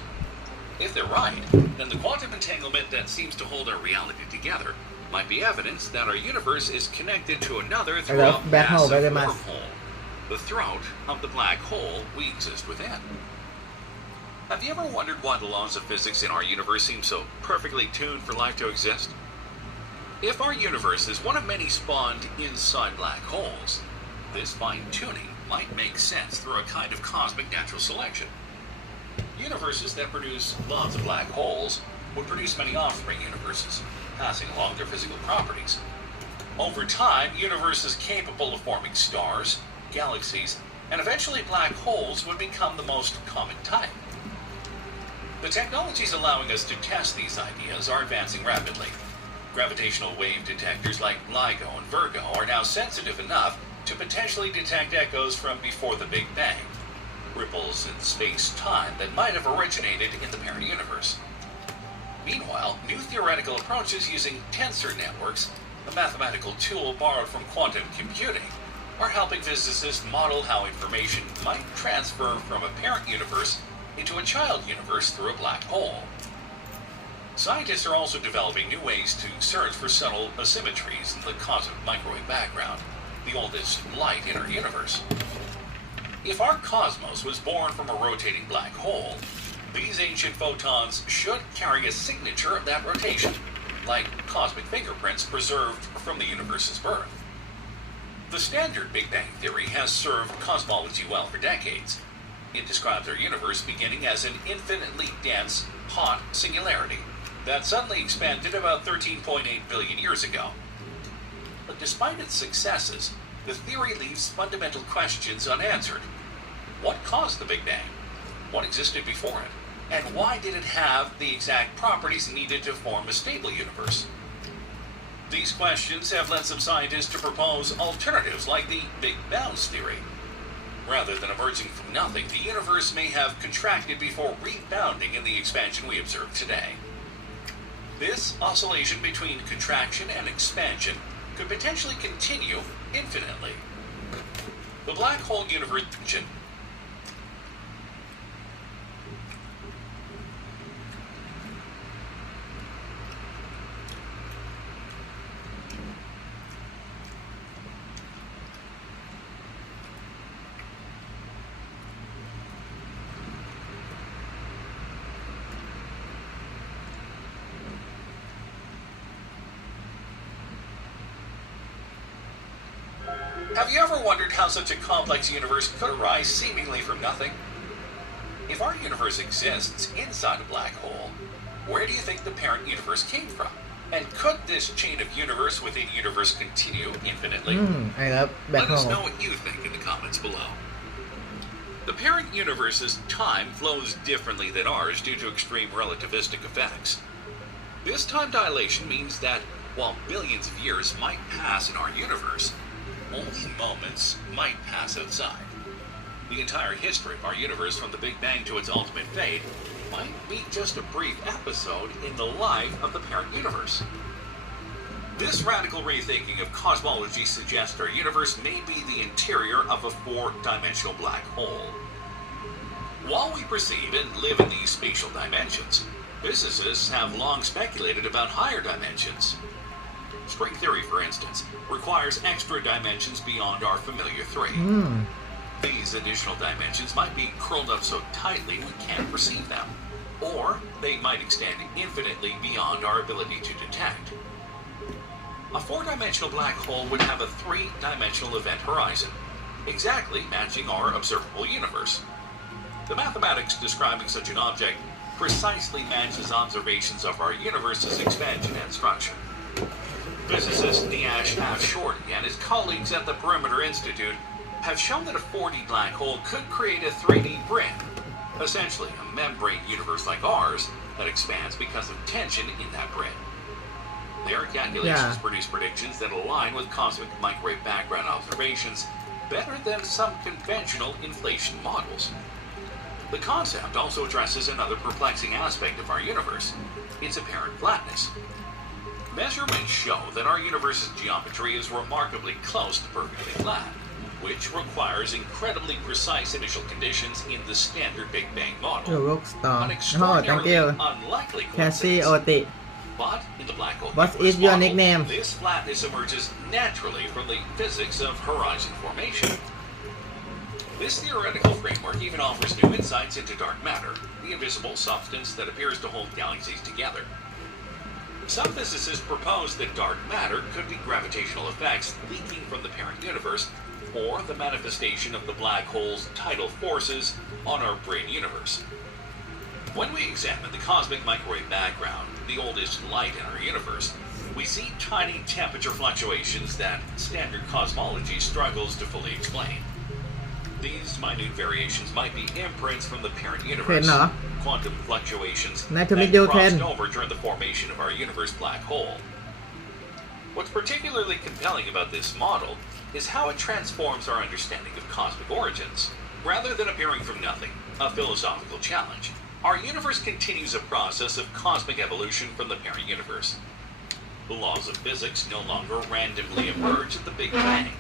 If they're right, then the quantum entanglement that seems to hold our reality together might be evidence that our universe is connected to another through a love black hole massive very much. wormhole, the throat of the black hole we exist within. Have you ever wondered why the laws of physics in our universe seem so perfectly tuned for life to exist? If our universe is one of many spawned inside black holes, this fine-tuning might make sense through a kind of cosmic natural selection. Universes that produce lots of black holes would produce many offspring universes, passing along their physical properties. Over time, universes capable of forming stars, galaxies, and eventually black holes would become the most common type. The technologies allowing us to test these ideas are advancing rapidly. Gravitational wave detectors like LIGO and Virgo are now sensitive enough to potentially detect echoes from before the Big Bang, ripples in space-time that might have originated in the parent universe. Meanwhile, new theoretical approaches using tensor networks, a mathematical tool borrowed from quantum computing, are helping physicists model how information might transfer from a parent universe into a child universe through a black hole. Scientists are also developing new ways to search for subtle asymmetries in the cosmic microwave background, the oldest light in our universe. If our cosmos was born from a rotating black hole, these ancient photons should carry a signature of that rotation, like cosmic fingerprints preserved from the universe's birth. The standard Big Bang theory has served cosmology well for decades. It describes our universe beginning as an infinitely dense, hot singularity that suddenly expanded about 13.8 billion years ago. But despite its successes, the theory leaves fundamental questions unanswered. What caused the Big Bang? What existed before it? And why did it have the exact properties needed to form a stable universe? These questions have led some scientists to propose alternatives like the Big Bounce theory. Rather than emerging from nothing, the universe may have contracted before rebounding in the expansion we observe today. This oscillation between contraction and expansion could potentially continue infinitely. The black hole universe. Have you ever wondered how such a complex universe could arise seemingly from nothing? If our universe exists inside a black hole, where do you think the parent universe came from? And could this chain of universe within universe continue infinitely? I love black Let us hole. know what you think in the comments below. The parent universe's time flows differently than ours due to extreme relativistic effects. This time dilation means that while billions of years might pass in our universe, only moments might pass outside. The entire history of our universe from the Big Bang to its ultimate fate might be just a brief episode in the life of the parent universe. This radical rethinking of cosmology suggests our universe may be the interior of a four-dimensional black hole. While we perceive and live in these spatial dimensions, physicists have long speculated about higher dimensions. String theory, for instance, requires extra dimensions beyond our familiar three. These additional dimensions might be curled up so tightly we can't perceive them, or they might extend infinitely beyond our ability to detect. A 4-dimensional black hole would have a 3-dimensional event horizon, exactly matching our observable universe. The mathematics describing such an object precisely matches observations of our universe's expansion and structure. Physicist Dinesh Shorty and his colleagues at the Perimeter Institute have shown that a 4D black hole could create a 3D brin, essentially a membrane universe like ours that expands because of tension in that brin. Their calculations produce predictions that align with cosmic microwave background observations better than some conventional inflation models. The concept also addresses another perplexing aspect of our universe, its apparent flatness. Measurements show that our universe's geometry is remarkably close to perfectly flat, which requires incredibly precise initial conditions in the standard Big Bang model. Rockstar An โอ้โห thank extraordinarily you unlikely Cassie coincidence. Oti But in the black hole What universe is your model, nickname? This flatness emerges naturally from the physics of horizon formation. This theoretical framework even offers new insights into dark matter, the invisible substance that appears to hold galaxies together. Some physicists propose that dark matter could be gravitational effects leaking from the parent universe, or the manifestation of the black hole's tidal forces on our brain universe. When we examine the cosmic microwave background, the oldest light in our universe, we see tiny temperature fluctuations that standard cosmology struggles to fully explain. These minute variations might be imprints from the parent universe, quantum fluctuations Nice to that meet you, crossed Ken. over during the formation of our universe black hole. What's particularly compelling about this model is how it transforms our understanding of cosmic origins. Rather than appearing from nothing, a philosophical challenge, our universe continues a process of cosmic evolution from the parent universe. The laws of physics no longer randomly emerge at the Big Bang,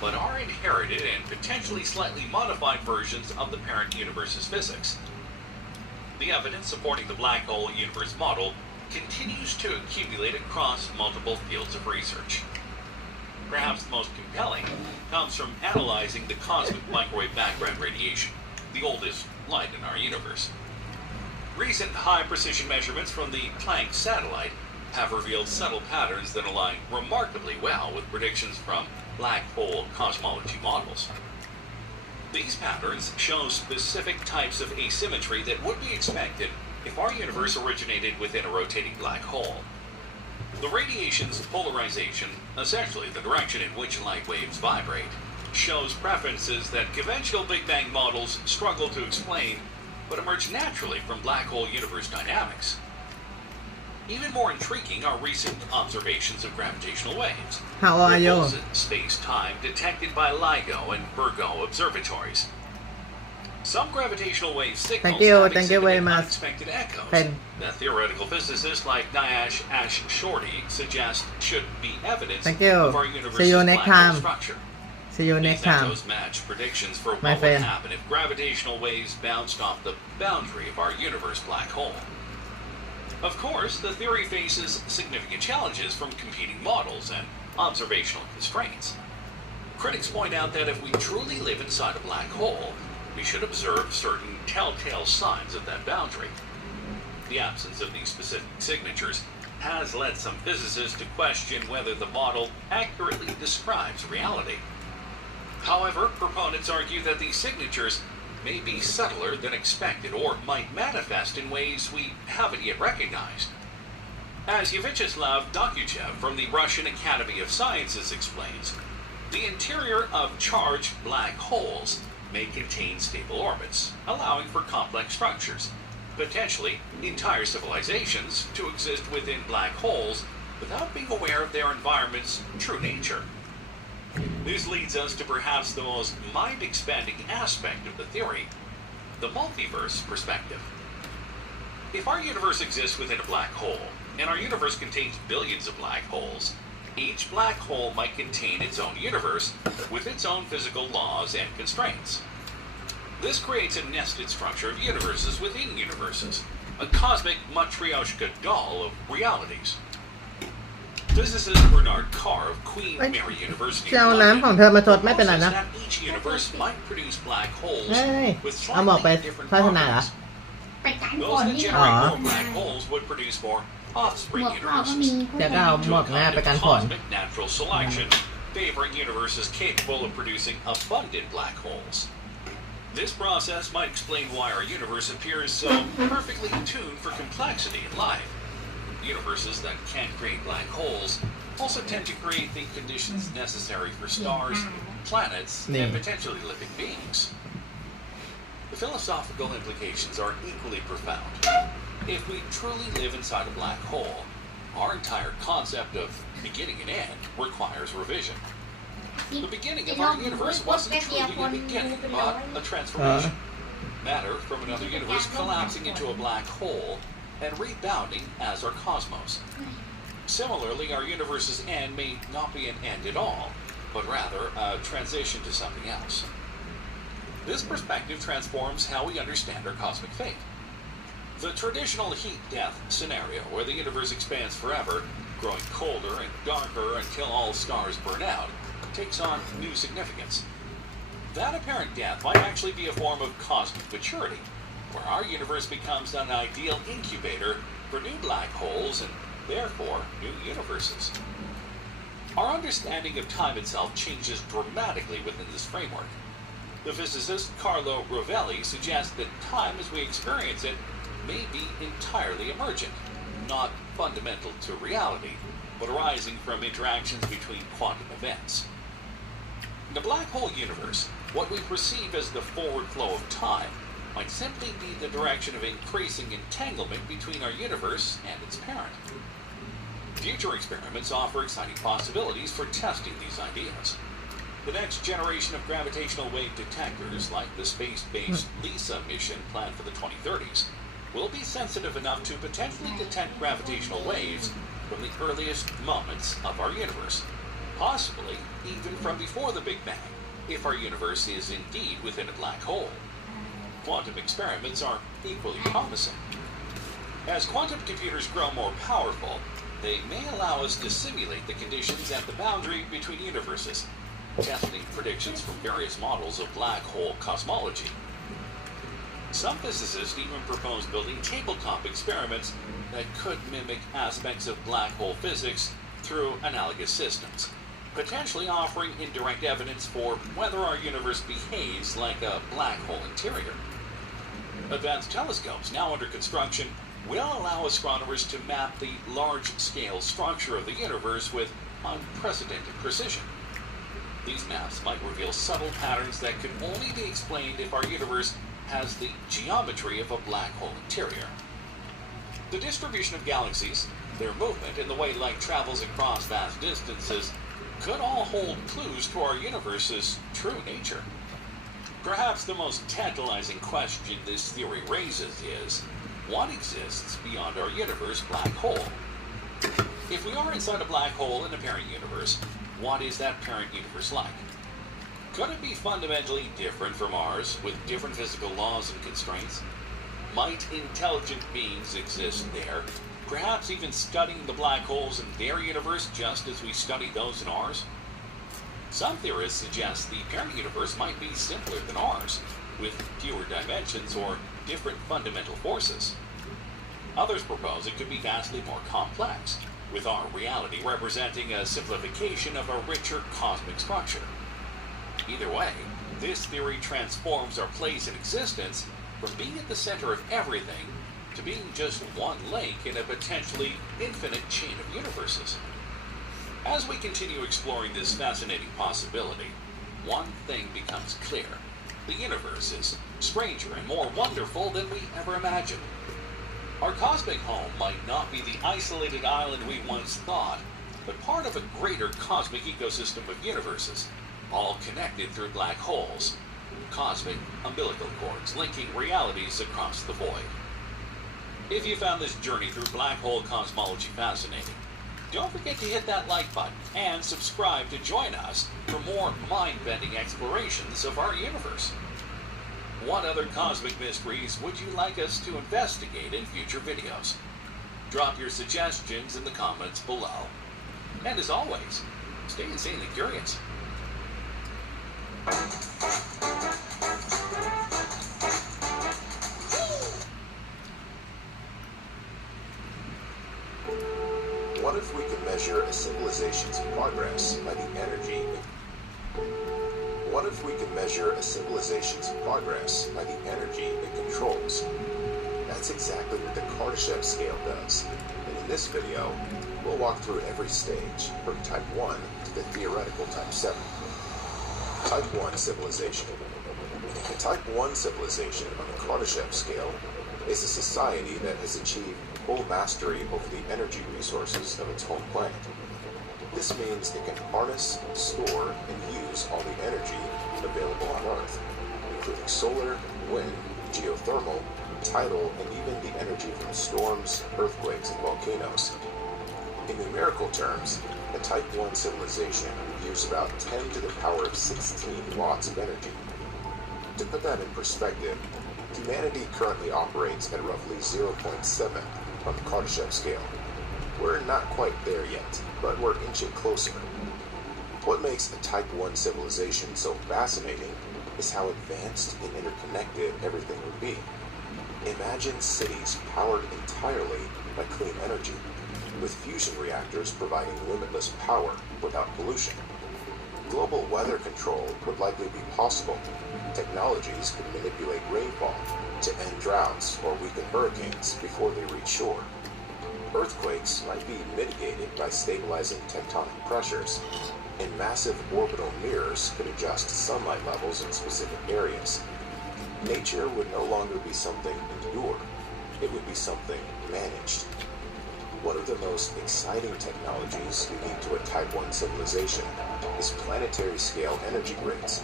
but are inherited and potentially slightly modified versions of the parent universe's physics. The evidence supporting the black hole universe model continues to accumulate across multiple fields of research. Perhaps the most compelling comes from analyzing the cosmic microwave background radiation, the oldest light in our universe. Recent high-precision measurements from the Planck satellite have revealed subtle patterns that align remarkably well with predictions from black hole cosmology models. These patterns show specific types of asymmetry that would be expected if our universe originated within a rotating black hole. The radiation's polarization, essentially the direction in which light waves vibrate, shows preferences that conventional Big Bang models struggle to explain, but emerge naturally from black hole universe dynamics. Even more intriguing are recent observations of gravitational waves. How are you? Ripples in space-time detected by LIGO and Virgo observatories. Some gravitational wave signals Thank you have very exhibited much. unexpected echoes Pen. that theoretical physicists like Dinesh Shorty suggest should be evidence Thank you. of our See universe's you black next hole time. structure. See you next These time echoes match predictions for My what would friend. happen if gravitational waves bounced off the boundary of our universe black hole. Of course, the theory faces significant challenges from competing models and observational constraints. Critics point out that if we truly live inside a black hole, we should observe certain telltale signs of that boundary. The absence of these specific signatures has led some physicists to question whether the model accurately describes reality. However, proponents argue that these signatures may be subtler than expected or might manifest in ways we haven't yet recognized. As Vyacheslav Dokuchev from the Russian Academy of Sciences explains, the interior of charged black holes may contain stable orbits, allowing for complex structures, potentially entire civilizations, to exist within black holes without being aware of their environment's true nature. This leads us to perhaps the most mind-expanding aspect of the theory, the multiverse perspective. If our universe exists within a black hole, and our universe contains billions of black holes, each black hole might contain its own universe with its own physical laws and constraints. This creates a nested structure of universes within universes, a cosmic Matryoshka doll of realities. Physicist Bernard Carr of Queen Mary University จะเอาน้ำของเธอมาสดไม่เป็นไร proposes นะ that each universe might produce black holes เฮ้ย with เอาหมอกไป slightly different พัฒนาเหรอ properties. ไปกันฝ Those น that นี่ generate Aw. more black holes would produce more Offspring หมวกพ่อก็มี universes. คู่ แต่ แข่ ก็ ง เอาหมวกหน้าไปกันฝน Cosmic natural selection, favoring universes capable of producing abundant black holes. This process might explain why our universe appears so perfectly tuned for complexity in life. Universes that can create black holes also tend to create the conditions necessary for stars, planets, and potentially living beings. The philosophical implications are equally profound. If we truly live inside a black hole, our entire concept of beginning and end requires revision. The beginning of our universe wasn't truly a beginning, but a transformation. Matter from another universe collapsing into a black hole and rebounding as our cosmos. Similarly, our universe's end may not be an end at all, but rather a transition to something else. This perspective transforms how we understand our cosmic fate. The traditional heat-death scenario, where the universe expands forever, growing colder and darker until all stars burn out, takes on new significance. That apparent death might actually be a form of cosmic maturity, where our universe becomes an ideal incubator for new black holes and therefore new universes. Our understanding of time itself changes dramatically within this framework. The physicist Carlo Rovelli suggests that time as we experience it may be entirely emergent, not fundamental to reality, but arising from interactions between quantum events. In a black hole universe, what we perceive as the forward flow of time might simply be the direction of increasing entanglement between our universe and its parent. Future experiments offer exciting possibilities for testing these ideas. The next generation of gravitational wave detectors, like the space-based LISA mission planned for the 2030s, will be sensitive enough to potentially detect gravitational waves from the earliest moments of our universe, possibly even from before the Big Bang, if our universe is indeed within a black hole. Quantum experiments are equally promising. As quantum computers grow more powerful, they may allow us to simulate the conditions at the boundary between universes, testing predictions from various models of black hole cosmology. Some physicists even propose building tabletop experiments that could mimic aspects of black hole physics through analogous systems, potentially offering indirect evidence for whether our universe behaves like a black hole interior. Advanced telescopes now under construction will allow astronomers to map the large-scale structure of the universe with unprecedented precision. These maps might reveal subtle patterns that could only be explained if our universe has the geometry of a black hole interior. The distribution of galaxies, their movement, and the way light travels across vast distances could all hold clues to our universe's true nature. Perhaps the most tantalizing question this theory raises is, what exists beyond our universe black hole? If we are inside a black hole in a parent universe, what is that parent universe like? Could it be fundamentally different from ours, with different physical laws and constraints? Might intelligent beings exist there, perhaps even studying the black holes in their universe just as we study those in ours? Some theorists suggest the parent universe might be simpler than ours, with fewer dimensions or different fundamental forces. Others propose it could be vastly more complex, with our reality representing a simplification of a richer cosmic structure. Either way, this theory transforms our place in existence from being at the center of everything to being just one link in a potentially infinite chain of universes. As we continue exploring this fascinating possibility, one thing becomes clear. The universe is stranger and more wonderful than we ever imagined. Our cosmic home might not be the isolated island we once thought, but part of a greater cosmic ecosystem of universes, all connected through black holes, cosmic umbilical cords linking realities across the void. If you found this journey through black hole cosmology fascinating, don't forget to hit that like button and subscribe to join us for more mind-bending explorations of our universe. What other cosmic mysteries would you like us to investigate in future videos? Drop your suggestions in the comments below. And as always, stay insanely curious. What if we could measure a civilization's progress by the energy? What if we could measure a civilization's progress by the energy it controls? That's exactly what the Kardashev scale does. And in this video, we'll walk through every stage from Type 1 to the theoretical Type 7. Type 1 civilization. The Type 1 civilization on the Kardashev scale is a society that has achieved full mastery over the energy resources of its home planet. This means it can harness, store, and use all the energy available on Earth, including solar, wind, geothermal, tidal, and even the energy from storms, earthquakes, and volcanoes. In numerical terms, a Type 1 civilization would use about 10 to the power of 16 watts of energy. To put that in perspective, humanity currently operates at roughly 0.7 on the Kardashev scale. We're not quite there yet, but we're inching closer. What makes a Type 1 civilization so fascinating is how advanced and interconnected everything would be. Imagine cities powered entirely by clean energy, with fusion reactors providing limitless power without pollution. Global weather control would likely be possible. Technologies could manipulate rainfall to end droughts or weaken hurricanes before they reach shore. Earthquakes might be mitigated by stabilizing tectonic pressures, and massive orbital mirrors could adjust sunlight levels in specific areas. Nature would no longer be something endured, it would be something managed. One of the most exciting technologies unique to a Type 1 civilization is planetary scale energy grids.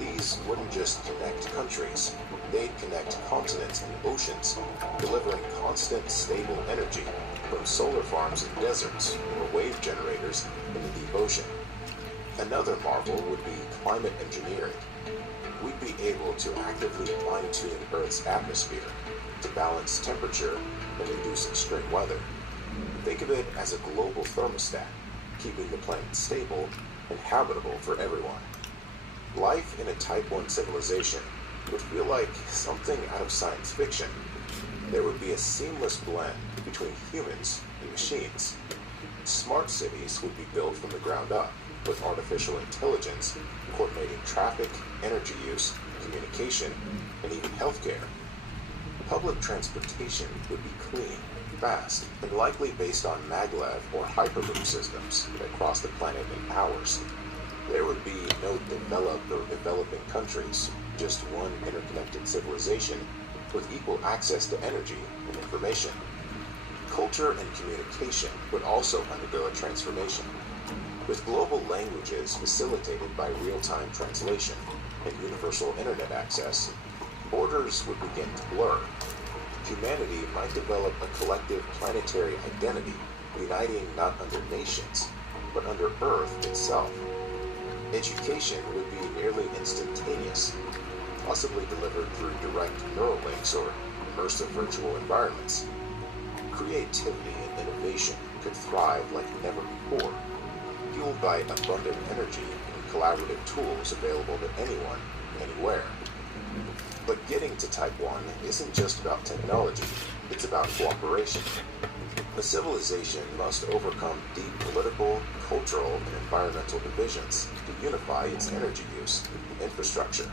These wouldn't just connect countries, they'd connect continents and oceans, delivering constant, stable energy from solar farms in deserts or wave generators in the deep ocean. Another marvel would be climate engineering. We'd be able to actively fine-tune Earth's atmosphere to balance temperature and reduce extreme weather. Think of it as a global thermostat, keeping the planet stable and habitable for everyone. Life in a Type 1 civilization would feel like something out of science fiction. There would be a seamless blend between humans and machines. Smart cities would be built from the ground up, with artificial intelligence coordinating traffic, energy use, communication, and even healthcare. Public transportation would be clean, fast, and likely based on maglev or hyperloop systems that cross the planet in hours. There would be no developed or developing countries, just one interconnected civilization with equal access to energy and information. Culture and communication would also undergo a transformation. With global languages facilitated by real-time translation and universal internet access, borders would begin to blur. Humanity might develop a collective planetary identity, uniting not under nations, but under Earth itself. Education would be nearly instantaneous, possibly delivered through direct neural links or immersive virtual environments. Creativity and innovation could thrive like never before, fueled by abundant energy and collaborative tools available to anyone, anywhere. But getting to Type 1 isn't just about technology, it's about cooperation. A civilization must overcome deep political, cultural, and environmental divisions to unify its energy use and infrastructure.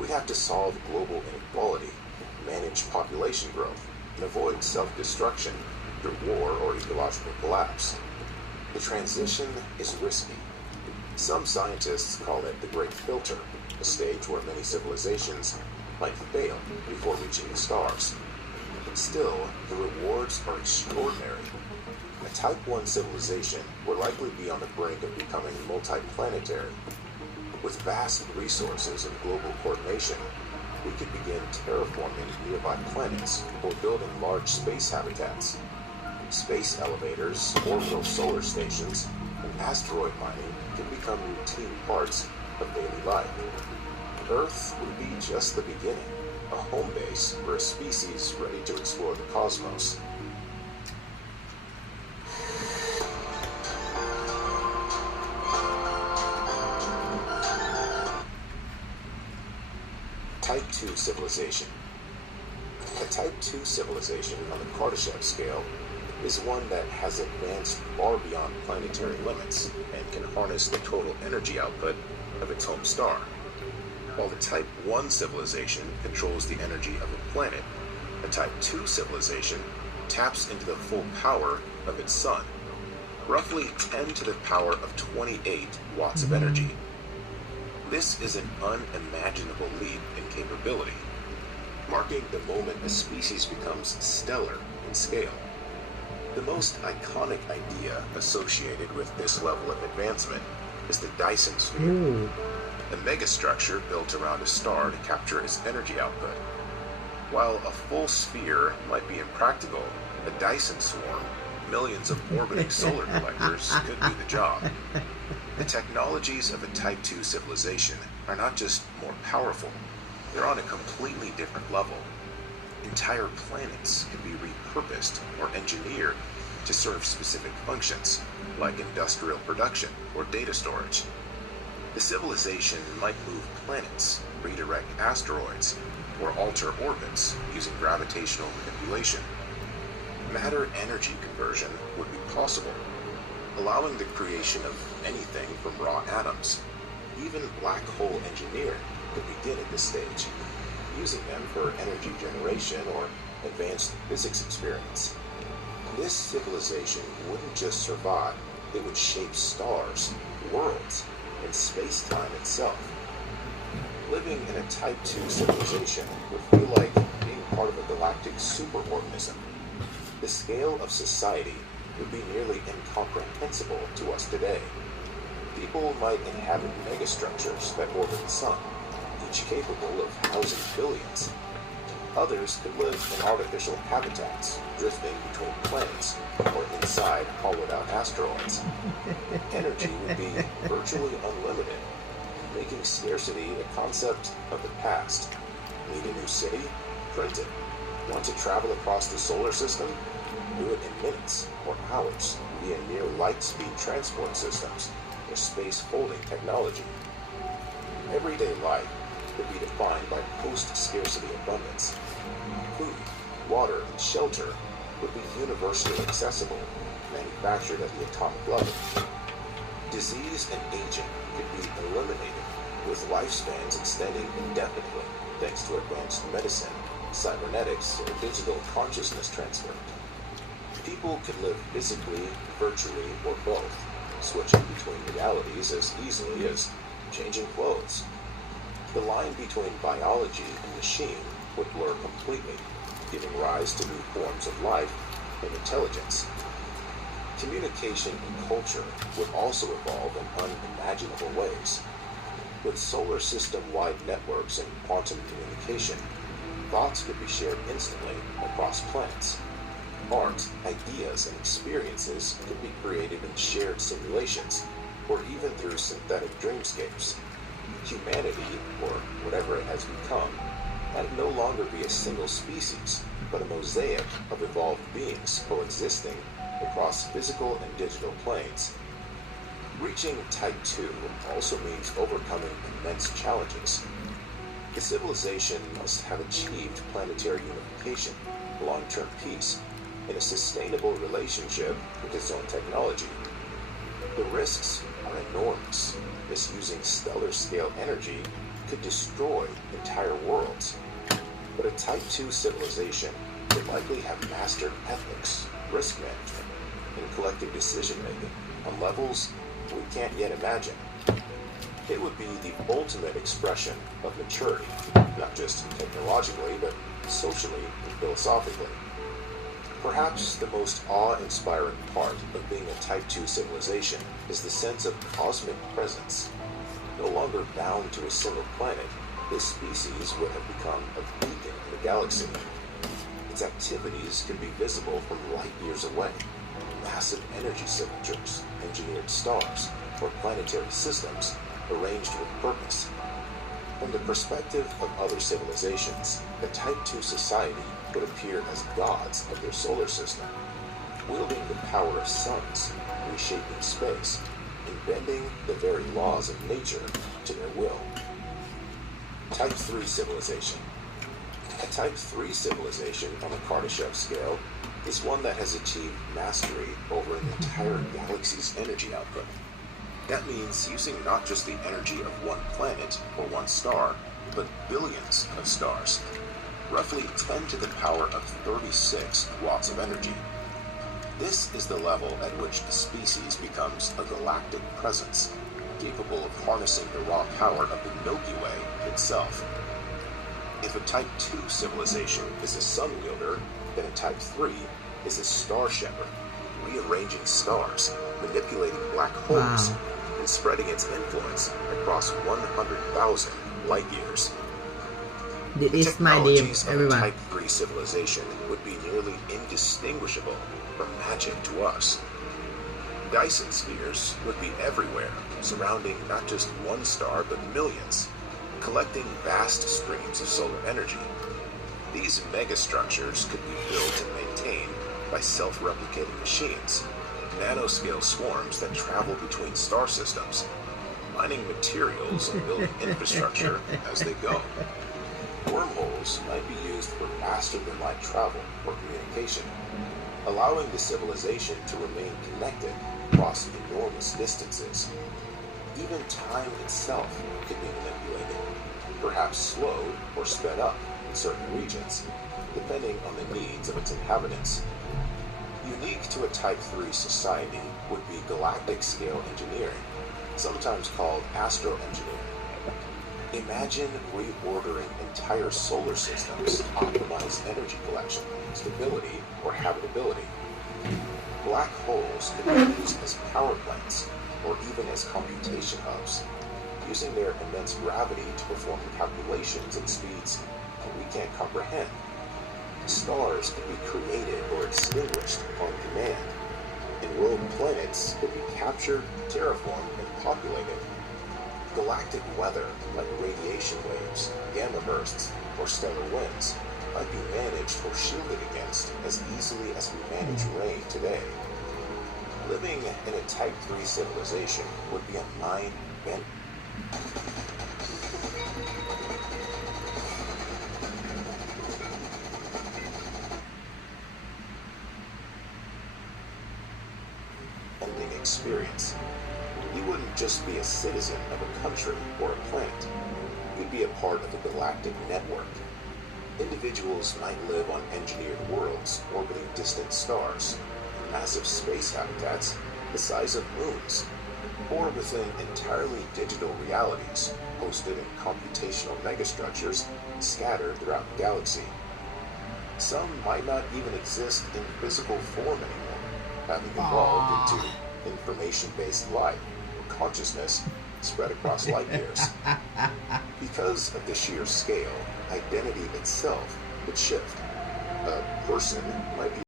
We have to solve global inequality, manage population growth, and avoid self-destruction through war or ecological collapse. The transition is risky. Some scientists call it the Great Filter, a stage where many civilizations might fail before reaching the stars. But still, the rewards are extraordinary. A Type 1 civilization will likely be on the brink of becoming multiplanetary. With vast resources and global coordination, we could begin terraforming nearby planets or building large space habitats. Space elevators, orbital solar stations, and asteroid mining can become routine parts of daily life. Earth would be just the beginning, a home base for a species ready to explore the cosmos. Type 2 civilization. A Type 2 civilization on the Kardashev scale is one that has advanced far beyond planetary limits and can harness the total energy output of its home star. While the Type 1 civilization controls the energy of a planet, a Type 2 civilization taps into the full power of its sun, roughly 10 to the power of 28 watts of energy. This is an unimaginable leap in capability, marking the moment a species becomes stellar in scale. The most iconic idea associated with this level of advancement is the Dyson sphere, Ooh. a megastructure built around a star to capture its energy output. While a full sphere might be impractical, a Dyson swarm, millions of orbiting solar collectors, could do the job. The technologies of a Type 2 civilization are not just more powerful, they're on a completely different level. Entire planets can be repurposed or engineered to serve specific functions, like industrial production or data storage. The civilization might move planets, redirect asteroids, or alter orbits using gravitational manipulation. Matter-energy conversion would be possible, allowing the creation of anything from raw atoms. Even black hole engineering could begin at this stage, using them for energy generation or advanced physics experiments. This civilization wouldn't just survive, it would shape stars, worlds, and space-time itself. Living in a Type 2 civilization would feel like being part of a galactic superorganism. The scale of society would be nearly incomprehensible to us today. People might inhabit megastructures that orbit the sun, each capable of housing billions. Others could live in artificial habitats, drifting between planets or inside hollowed-out asteroids. Energy would be virtually unlimited, making scarcity the concept of the past. Need a new city? Print it. Want to travel across the solar system? Do it in minutes or hours via near light-speed transport systems or space-folding technology. Everyday life could be defined by post-scarcity abundance. Food, water, and shelter would be universally accessible, manufactured at the atomic level. Disease and aging could be eliminated, with lifespans extending indefinitely thanks to advanced medicine, cybernetics, or digital consciousness transfer. People could live physically, virtually, or both, switching between realities as easily as changing clothes. The line between biology and machine would blur completely, giving rise to new forms of life and intelligence. Communication and culture would also evolve in unimaginable ways. With solar system-wide networks and quantum communication, thoughts could be shared instantly across planets. Art, ideas, and experiences could be created in shared simulations, or even through synthetic dreamscapes. Humanity, or whatever it has become, might no longer be a single species, but a mosaic of evolved beings coexisting across physical and digital planes. Reaching Type 2 also means overcoming immense challenges. The civilization must have achieved planetary unification, long-term peace, and a sustainable relationship with its own technology. The risks are enormous. Misusing stellar-scale energy could destroy entire worlds. But a Type 2 civilization would likely have mastered ethics, risk management, and collective decision-making on levels we can't yet imagine. It would be the ultimate expression of maturity, not just technologically, but socially and philosophically. Perhaps the most awe-inspiring part of being a Type 2 civilization is the sense of cosmic presence. No longer bound to a single planet, this species would have become a beacon in the galaxy. Its activities could be visible from light years away. Massive energy signatures, engineered stars, or planetary systems arranged with purpose. From the perspective of other civilizations, a Type 2 society would appear as gods of their solar system, wielding the power of suns, reshaping space, and bending the very laws of nature to their will. Type 3 civilization. A Type 3 civilization on a Kardashev scale is one that has achieved mastery over an entire galaxy's energy output. That means using not just the energy of one planet or one star, but billions of stars. Roughly 10 to the power of 36 watts of energy. This is the level at which the species becomes a galactic presence, capable of harnessing the raw power of the Milky Way itself. If a Type 2 civilization is a sun wielder, then a Type 3 is a star shepherd, rearranging stars, manipulating black holes, Wow. and spreading its influence across 100,000 light years. This The is my dream, technologies of a everyone. Type 3 civilization would be nearly indistinguishable from magic to us. Dyson spheres would be everywhere, surrounding not just one star but millions, collecting vast streams of solar energy. These megastructures could be built and maintained by self-replicating machines, nanoscale swarms that travel between star systems, mining materials and building infrastructure as they go. Wormholes might be used for faster-than-light travel or communication, allowing the civilization to remain connected across enormous distances. Even time itself could be manipulated, perhaps slowed or sped up in certain regions, depending on the needs of its inhabitants. Unique to a Type 3 society would be galactic-scale engineering, sometimes called astroengineering. Imagine reordering entire solar systems to optimize energy collection, stability, or habitability. Black holes could be used as power plants, or even as computation hubs, using their immense gravity to perform calculations at speeds that we can't comprehend. Stars could be created or extinguished on command, and world planets could be captured, terraformed, and populated. Galactic weather, like radiation waves, gamma bursts, or stellar winds, might be managed or shielded against as easily as we manage rain today. Living in a Type 3 civilization would be a mind-bending. Experience. You wouldn't just be a citizen of a country or a planet. You'd be a part of a galactic network. Individuals might live on engineered worlds orbiting distant stars, massive space habitats the size of moons, or within entirely digital realities hosted in computational megastructures scattered throughout the galaxy. Some might not even exist in physical form anymore, having evolved into information-based life or consciousness spread across light years. Because of the sheer scale, identity itself would shift. A person might be